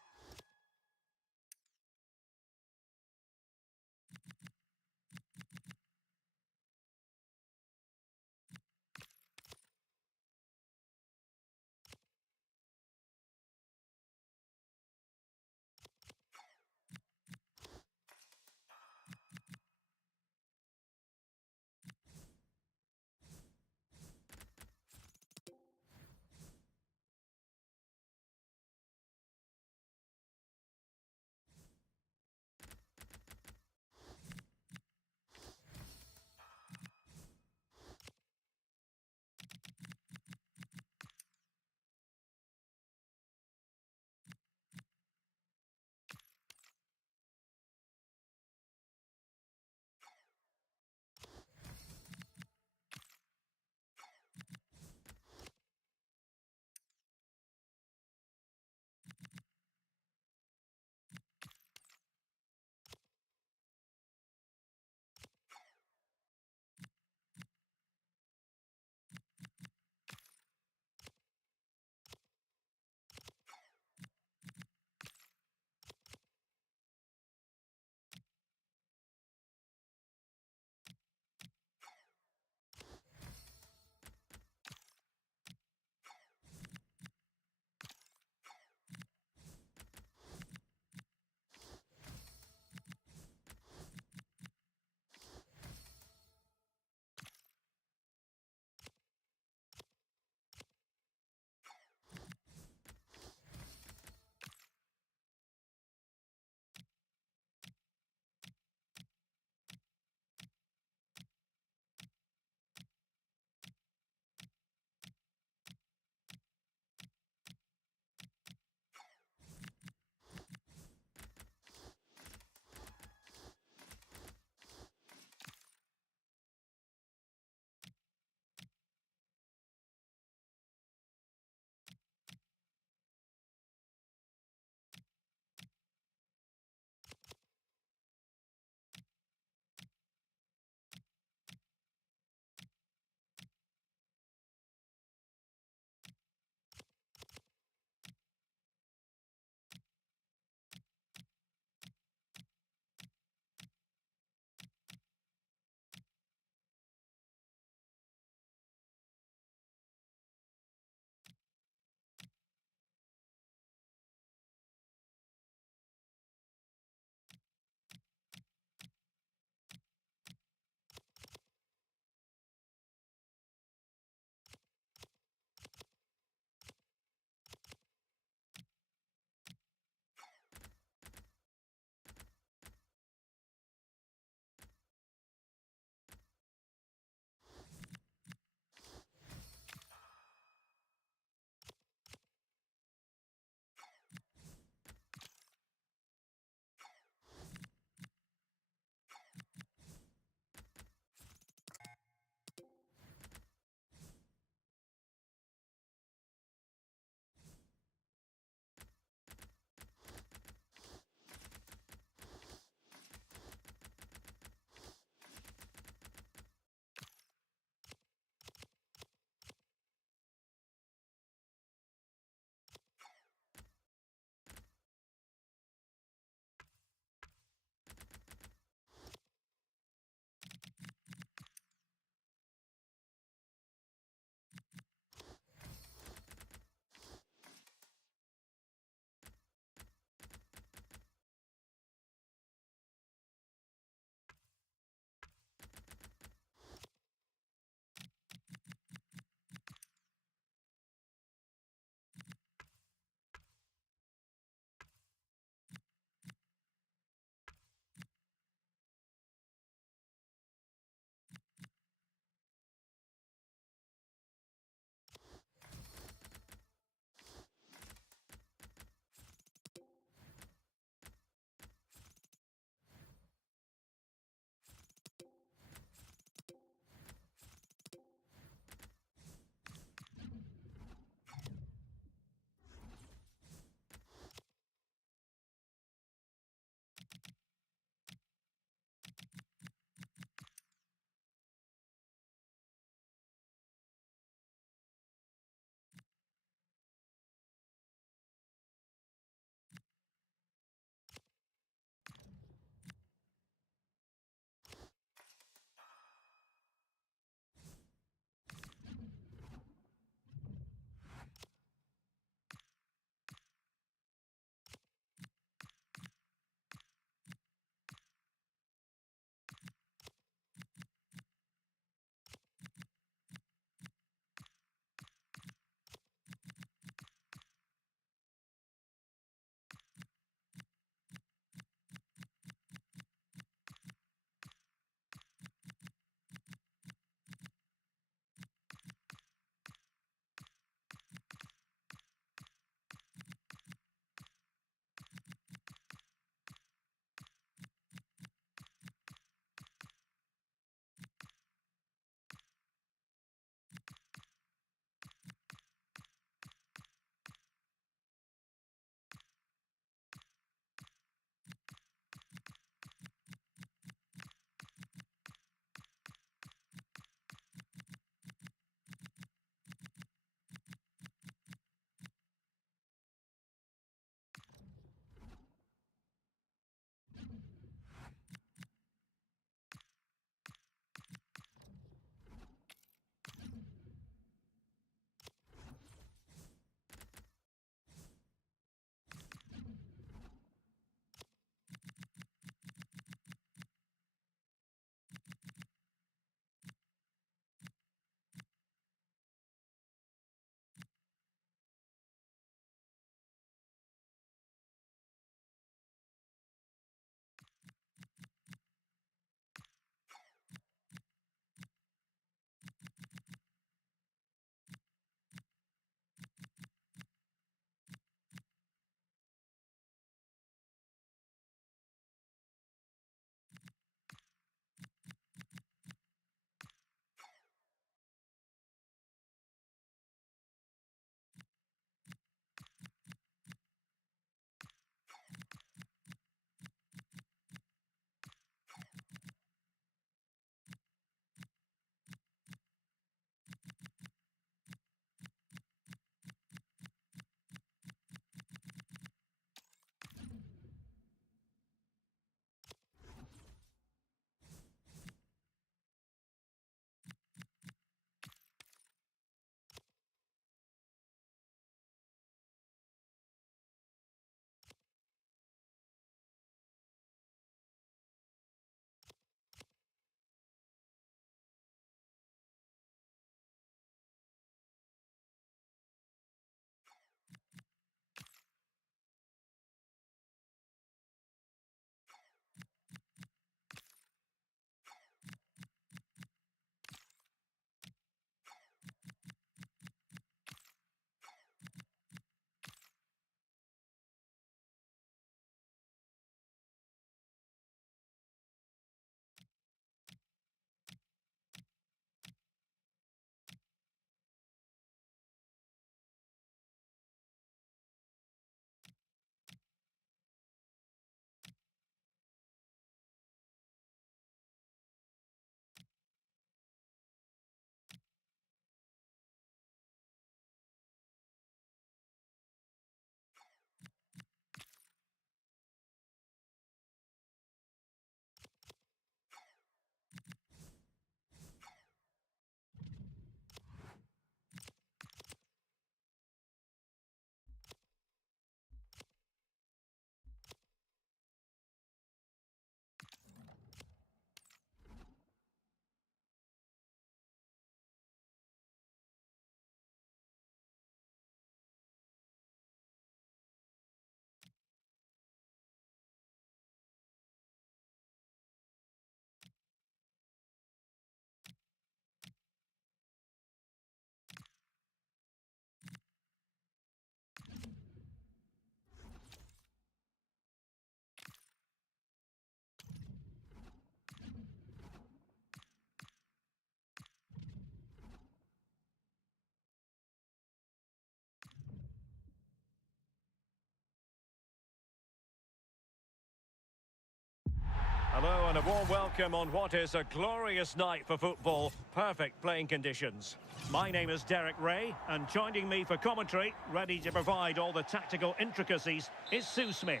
Hello and a warm welcome on what is a glorious night for football. Perfect playing conditions. My name is Derek Ray, and joining me for commentary, ready to provide all the tactical intricacies, is Sue Smith.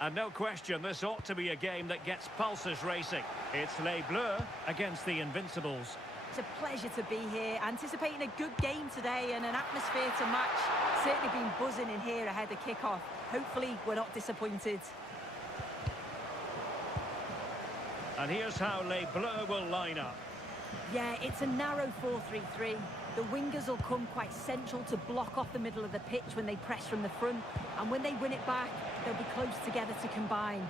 And no question, this ought to be a game that gets pulses racing. It's Les Bleus against the Invincibles. It's a pleasure to be here, anticipating a good game today and an atmosphere to match. Certainly been buzzing in here ahead of kick-off. Hopefully we're not disappointed. And here's how Les Bleus will line up. Yeah, it's a narrow 4-3-3. The wingers will come quite central to block off the middle of the pitch when they press from the front. And when they win it back, they'll be close together to combine.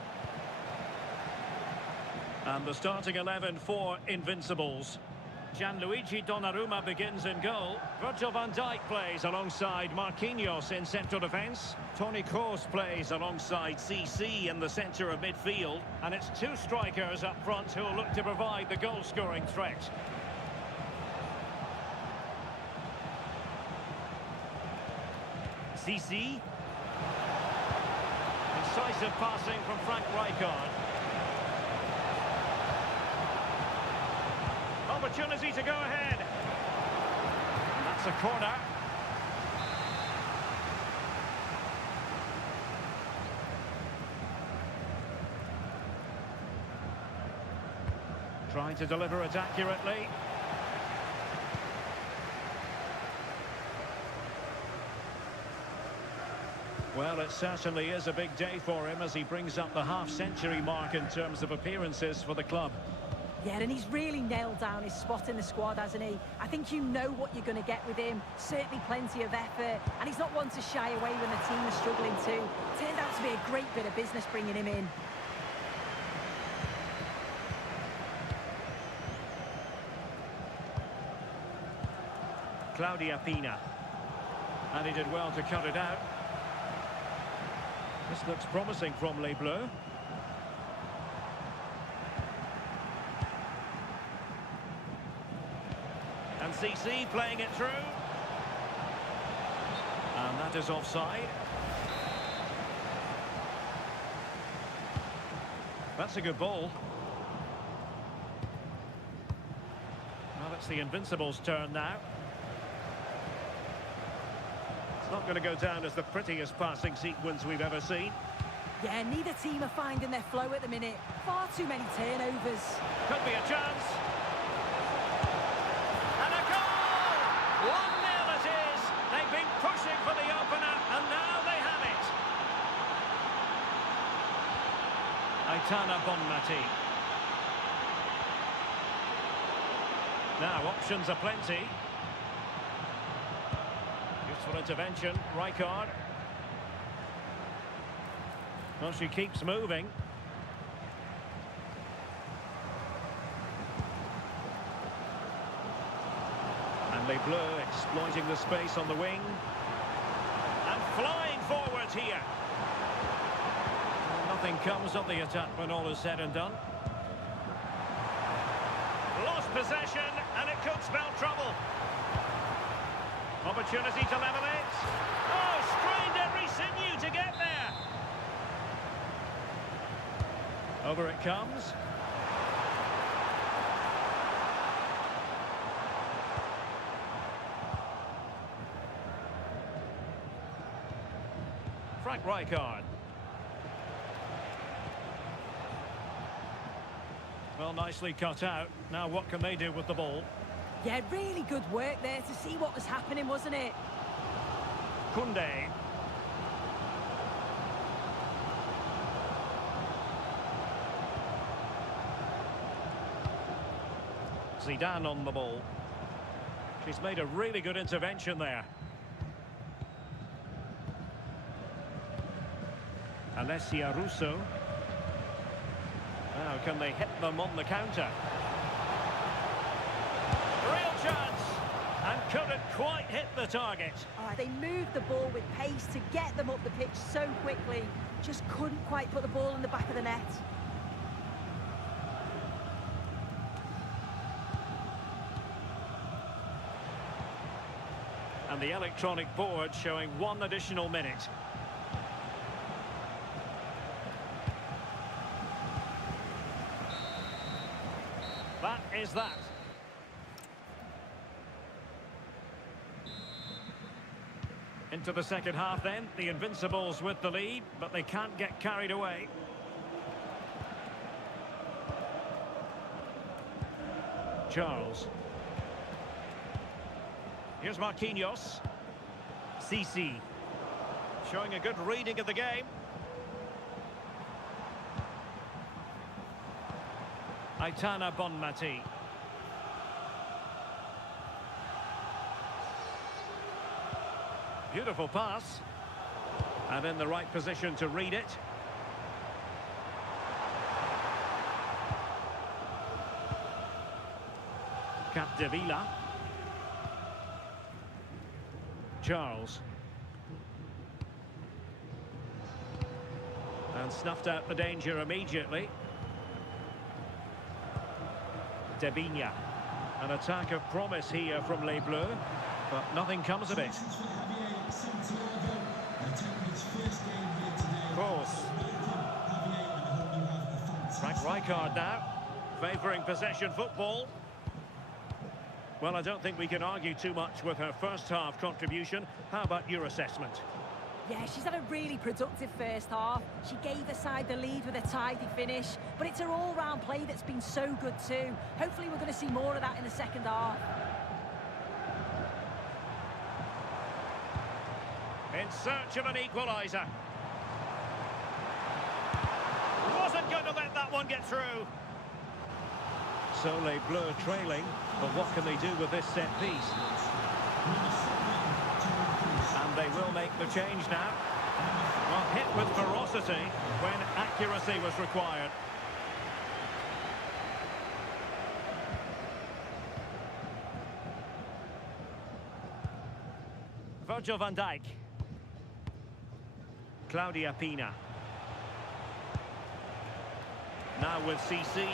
And the starting 11 for Invincibles. Gianluigi Donnarumma begins in goal. Virgil van Dijk plays alongside Marquinhos in central defence. Toni Kroos plays alongside CC in the centre of midfield. And it's two strikers up front who will look to provide the goal-scoring threat. CC. Incisive passing from Frank Rijkaard. Opportunity to go ahead. And that's a corner. Trying to deliver it accurately. Well, it certainly is a big day for him as he brings up the half-century mark in terms of appearances for the club. Yeah, and he's really nailed down his spot in the squad, hasn't he? I think you know what you're going to get with him. Certainly plenty of effort, and he's not one to shy away when the team is struggling too. Turned out to be a great bit of business bringing him in. Claudia Pina. And he did well to cut it out. This looks promising from Les Bleus. And CC playing it through. And that is offside. That's a good ball. Well, it's the Invincibles' turn now. It's not going to go down as the prettiest passing sequence we've ever seen. Yeah, neither team are finding their flow at the minute. Far too many turnovers. Could be a chance. And a goal! 1-0 it is. They've been pushing for the opener, and now they have it. Aitana Bonmati. Now, options are plenty. Useful intervention, Rijkaard. Well, she keeps moving. And Les Bleus exploiting the space on the wing. And flying forward here. Nothing comes of the attack when all is said and done. Lost possession, and it could spell trouble. Opportunity to level it. Oh, strained every sinew to get there. Over it comes. Frank Rijkaard. Well, nicely cut out. Now what can they do with the ball? Yeah, really good work there to see what was happening, wasn't it? Koundé. Zidane on the ball. She's made a really good intervention there. Alessia Russo. Now, can they hit them on the counter? Real chance! And couldn't quite hit the target. They moved the ball with pace to get them up the pitch so quickly. Just couldn't quite put the ball in the back of the net. And the electronic board showing 1 additional minute. that is that. Into the second half then, the Invincibles with the lead, but they can't get carried away. Charles. Here's Marquinhos. CC. Showing a good reading of the game. Aitana Bonmati. Beautiful pass. And in the right position to read it. Capdevila. Charles. And snuffed out the danger immediately. Debinha. An attack of promise here from Les Bleus, but nothing comes of it. Of course. Frank Rijkaard now, favouring possession football. Well, I don't think we can argue too much with her first half contribution. How about your assessment? Yeah, she's had a really productive first half. She gave her side the lead with a tidy finish, but it's her all-round play that's been so good too. Hopefully we're going to see more of that in the second half. In search of an equaliser. Wasn't going to let that one get through. So Les Bleus trailing, but what can they do with this set piece? And they will make the change now. Well, hit with ferocity when accuracy was required. Virgil van Dijk. Claudia Pina. Now with CC.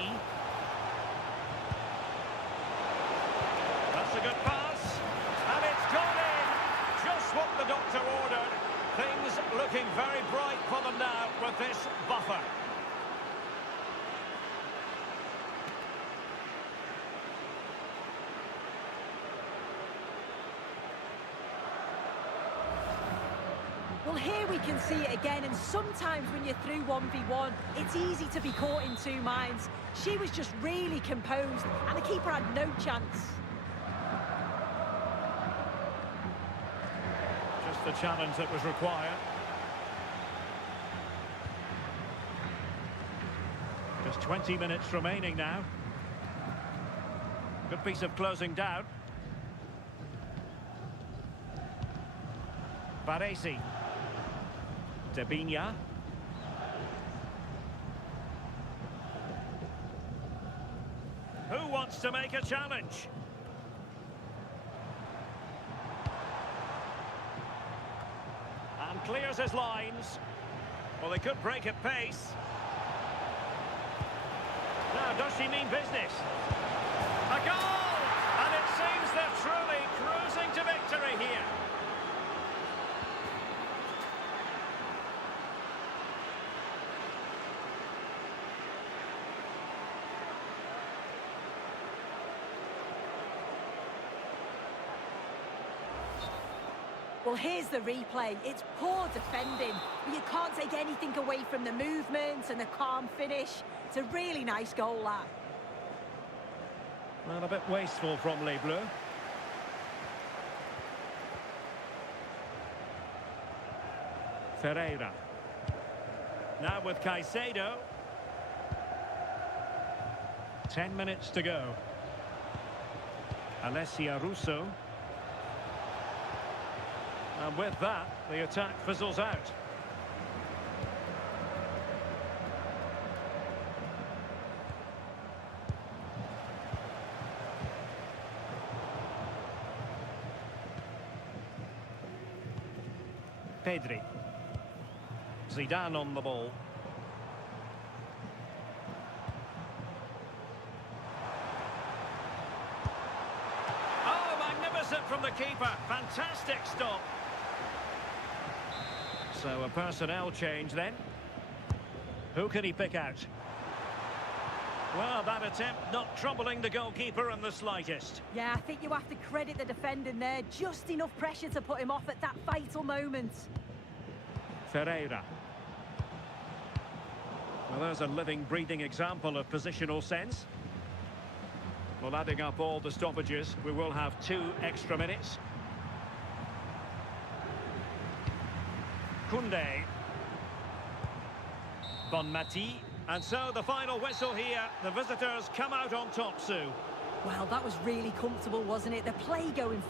That's a good pass. And it's gone in. Just what the doctor ordered. Things looking very bright for them now with this buffer. Well, here we can see it again, and sometimes when you're through 1v1, it's easy to be caught in two minds. She was just really composed, and the keeper had no chance. Just the challenge that was required. Just 20 minutes remaining now. Good piece of closing down. Baresi. Debinha. Who wants to make a challenge? And clears his lines. Well, they could break at pace. Now, does she mean business? A goal! And it seems they're truly cruising to victory here. Well, here's the replay. It's poor defending, but you can't take anything away from the movement and the calm finish. It's a really nice goal, that. Well, a bit wasteful from Les Bleus. Ferreira. Now with Caicedo. 10 minutes to go. Alessia Russo. And with that, the attack fizzles out. Pedri. Zidane on the ball. Oh, magnificent from the keeper. Fantastic stop. So a personnel change then. Who can he pick out? Well, that attempt not troubling the goalkeeper in the slightest. Yeah, I think you have to credit the defending there. Just enough pressure to put him off at that vital moment. Ferreira. Well, there's a living, breathing example of positional sense. Well, adding up all the stoppages, we will have 2 extra minutes. Koundé. Bonmati. And so the final whistle here. The visitors come out on top, Sue. Well, that was really comfortable, wasn't it? The play going...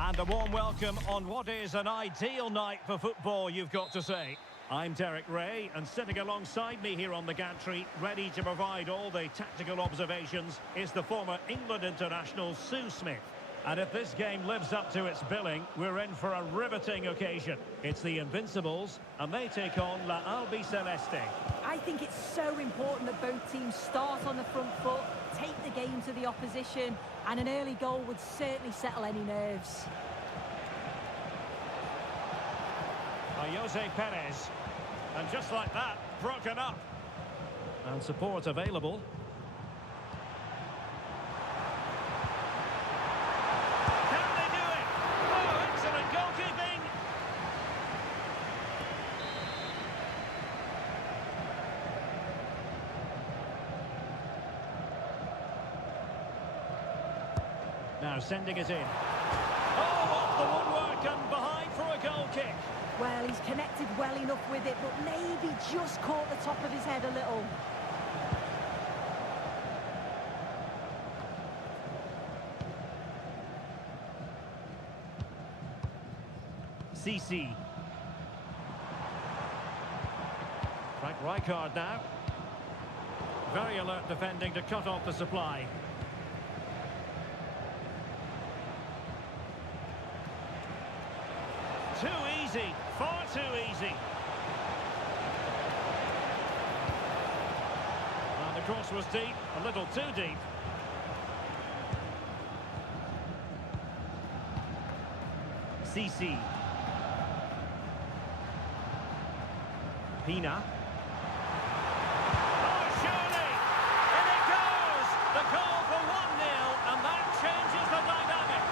And a warm welcome on what is an ideal night for football, you've got to say. I'm Derek Ray, and sitting alongside me here on the gantry, ready to provide all the tactical observations, is the former England international Sue Smith. And if this game lives up to its billing, we're in for a riveting occasion. It's the Invincibles, and they take on La Albiceleste. I think it's so important that both teams start on the front foot, take the game to the opposition, and an early goal would certainly settle any nerves. By Jose Perez. And just like that, broken up. And support available. Can they do it? Oh, excellent goalkeeping! Now sending it in. Oh, off the woodwork and behind for a goal kick. Well, he's connected well enough with it, but maybe just caught the top of his head a little. CC. Frank Rijkaard now. Very alert defending to cut off the supply. Too easy, far too easy. And the cross was deep, a little too deep. CC. Pina. Oh, surely! In it goes! The goal for 1-0, and that changes the dynamic.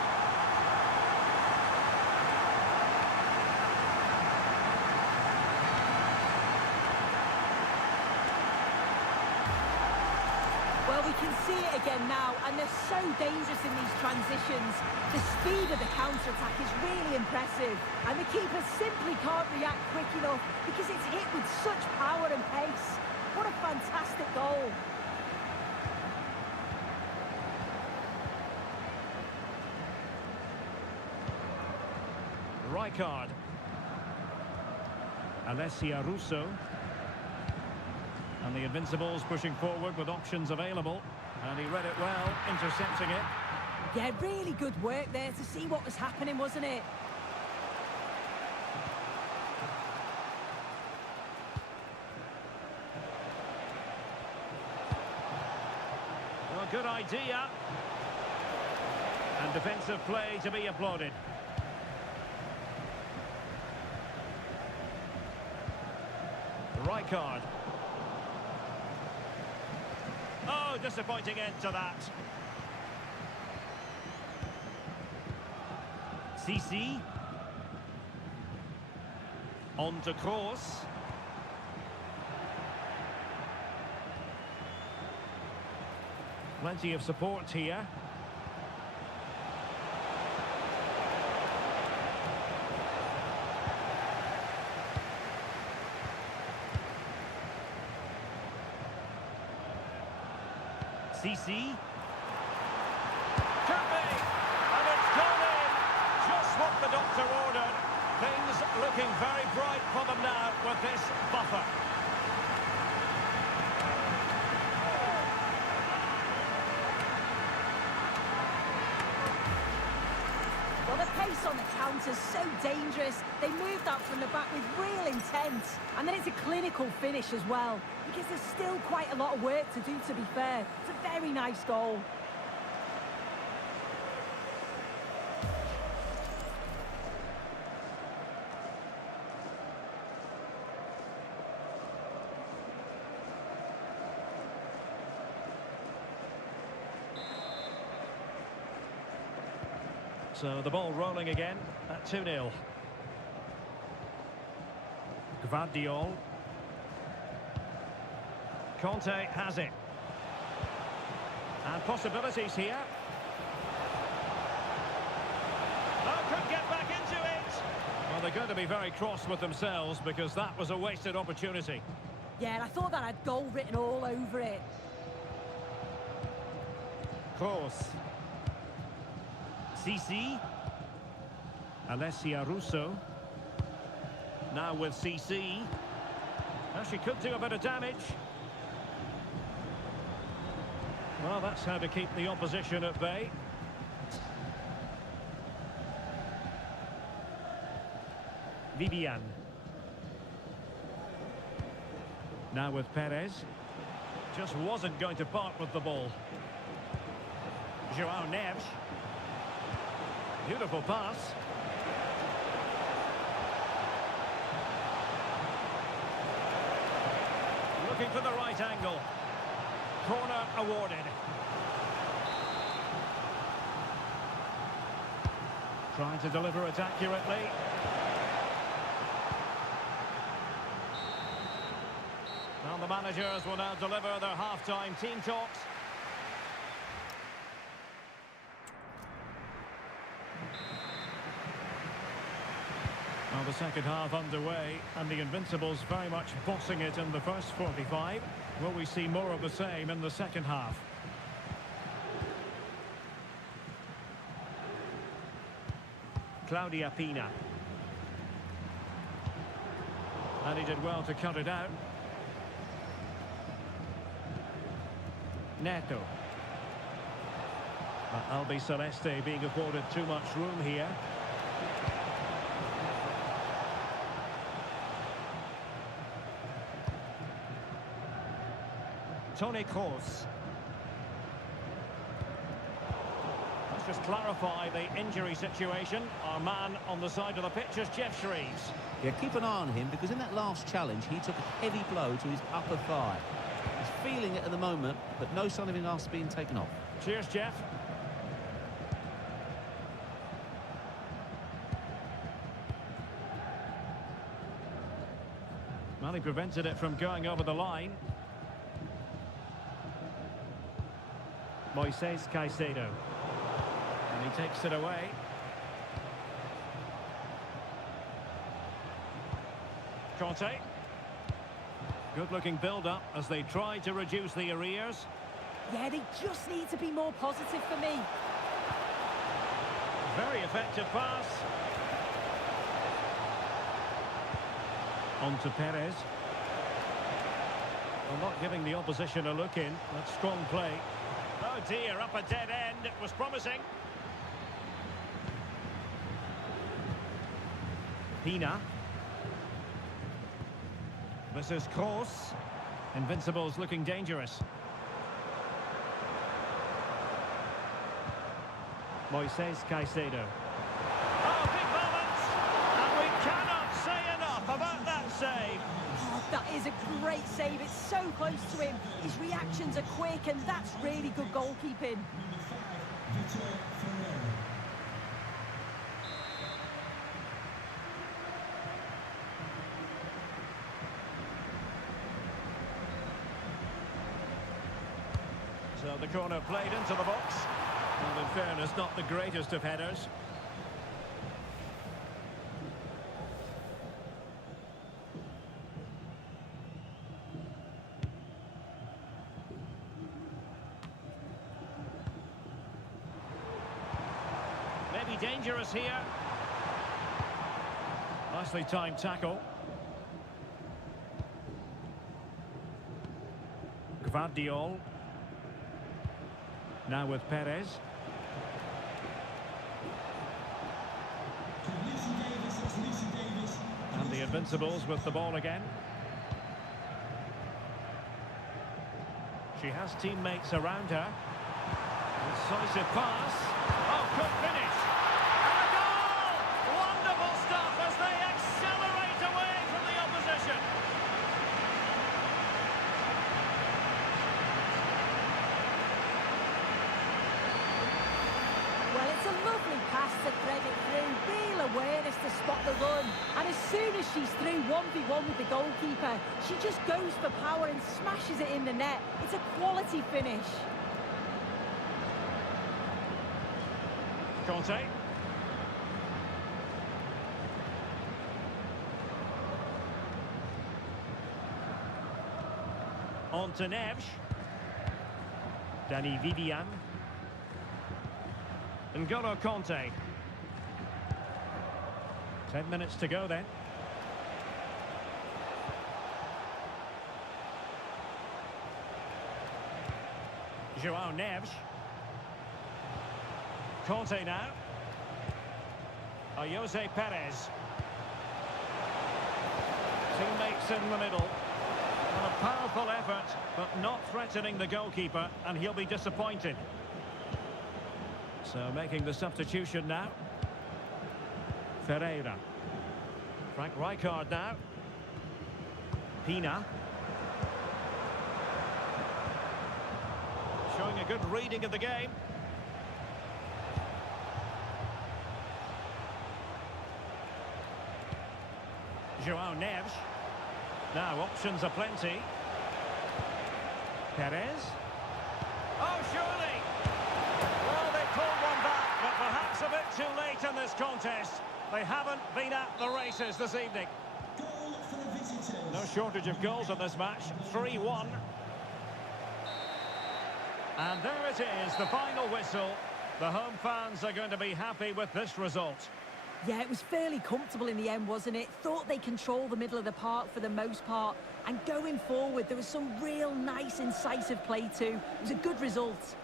Well, we can see it again now, and they're so dangerous in these transitions. The speed of the counter-attack is really impressive, and the keeper simply can't react quick enough because it's hit with such power and pace. What a fantastic goal. Rijkaard. Alessia Russo. And the Invincibles pushing forward with options available. And he read it well, intercepting it. Yeah, really good work there to see what was happening, wasn't it? Well, good idea. And defensive play to be applauded. Rijkaard. Oh, disappointing end to that. CC. On to Kroos. Plenty of support here. CC. Could be, and it's gone in. Just what the doctor ordered. Things looking very bright for them now with this buffer. Well, the pace on the counter's so dangerous. They moved out from the back with real intent. And then it's a clinical finish as well, because there's still quite a lot of work to do, to be fair. It's a very nice goal. So the ball rolling again at 2-0. Gvardiol. Conte has it. And possibilities here. Oh, could get back into it. Well, they're going to be very cross with themselves because that was a wasted opportunity. Yeah, and I thought that had goal written all over it. Kroos. CC. Alessia Russo. Now with CC. Well, she could do a bit of damage. Well, that's how to keep the opposition at bay. Vivian. Now with Perez. Just wasn't going to part with the ball. João Neves. Beautiful pass. Looking for the right angle. Corner awarded. Trying to deliver it accurately. Well, the managers will now deliver their half-time team talks. Well, the second half underway, and the Invincibles very much bossing it in the first 45. Will we see more of the same in the second half? Claudia Pina. And he did well to cut it out. Neto. But Albi Celeste being afforded too much room here. Toni Kroos. Let's just clarify the injury situation. Our man on the side of the pitch is Jeff Shreves. Yeah, keep an eye on him, because in that last challenge, he took a heavy blow to his upper thigh. He's feeling it at the moment, but no sign of him after being taken off. Cheers, Jeff. Well, he prevented it from going over the line. Moises Caicedo. And he takes it away. Conte. Good-looking build-up as they try to reduce the arrears. Yeah, they just need to be more positive for me. Very effective pass. On to Perez. Well, not giving the opposition a look in. That's strong play. Oh dear, up a dead end. It was promising. Pina. This is Kroos. Invincibles looking dangerous. Moises Caicedo. Oh, big moment! And we cannot say enough about that save. Oh, that is a great save. It's so close to him. His reactions are quick, and that's really good goalkeeping. So the corner played into the box. And in fairness, not the greatest of headers. be dangerous here. Nicely timed tackle. Gvardiol. Now with Perez. Lucy Davis, it's Lucy Davis. And the Invincibles with the ball again. She has teammates around her. Decisive pass. Oh, good finish. And a goal! Wonderful stuff as they accelerate away from the opposition. Well, it's a lovely pass to thread it through. Real awareness to spot the run. And as soon as she's through 1v1 with the goalkeeper, she just goes for power and smashes it in the net. It's a quality finish. Conte. On to Neves. Danny Vivian. N'Golo Conte. 10 minutes to go then. João Neves. Conte now. Jose Perez. Teammates in the middle. And a powerful effort, but not threatening the goalkeeper, and he'll be disappointed. So making the substitution now. Ferreira. Frank Rijkaard now. Pina. Showing a good reading of the game. João Neves. Now options are plenty. Perez. Oh, surely! Well, they pulled one back, but perhaps a bit too late in this contest. They haven't been at the races this evening. Goal for the visitors. No shortage of goals in this match. 3-1. And there it is, the final whistle. The home fans are going to be happy with this result. Yeah, it was fairly comfortable in the end, wasn't it? Thought they controlled the middle of the park for the most part. And going forward, there was some real nice, incisive play too. It was a good result.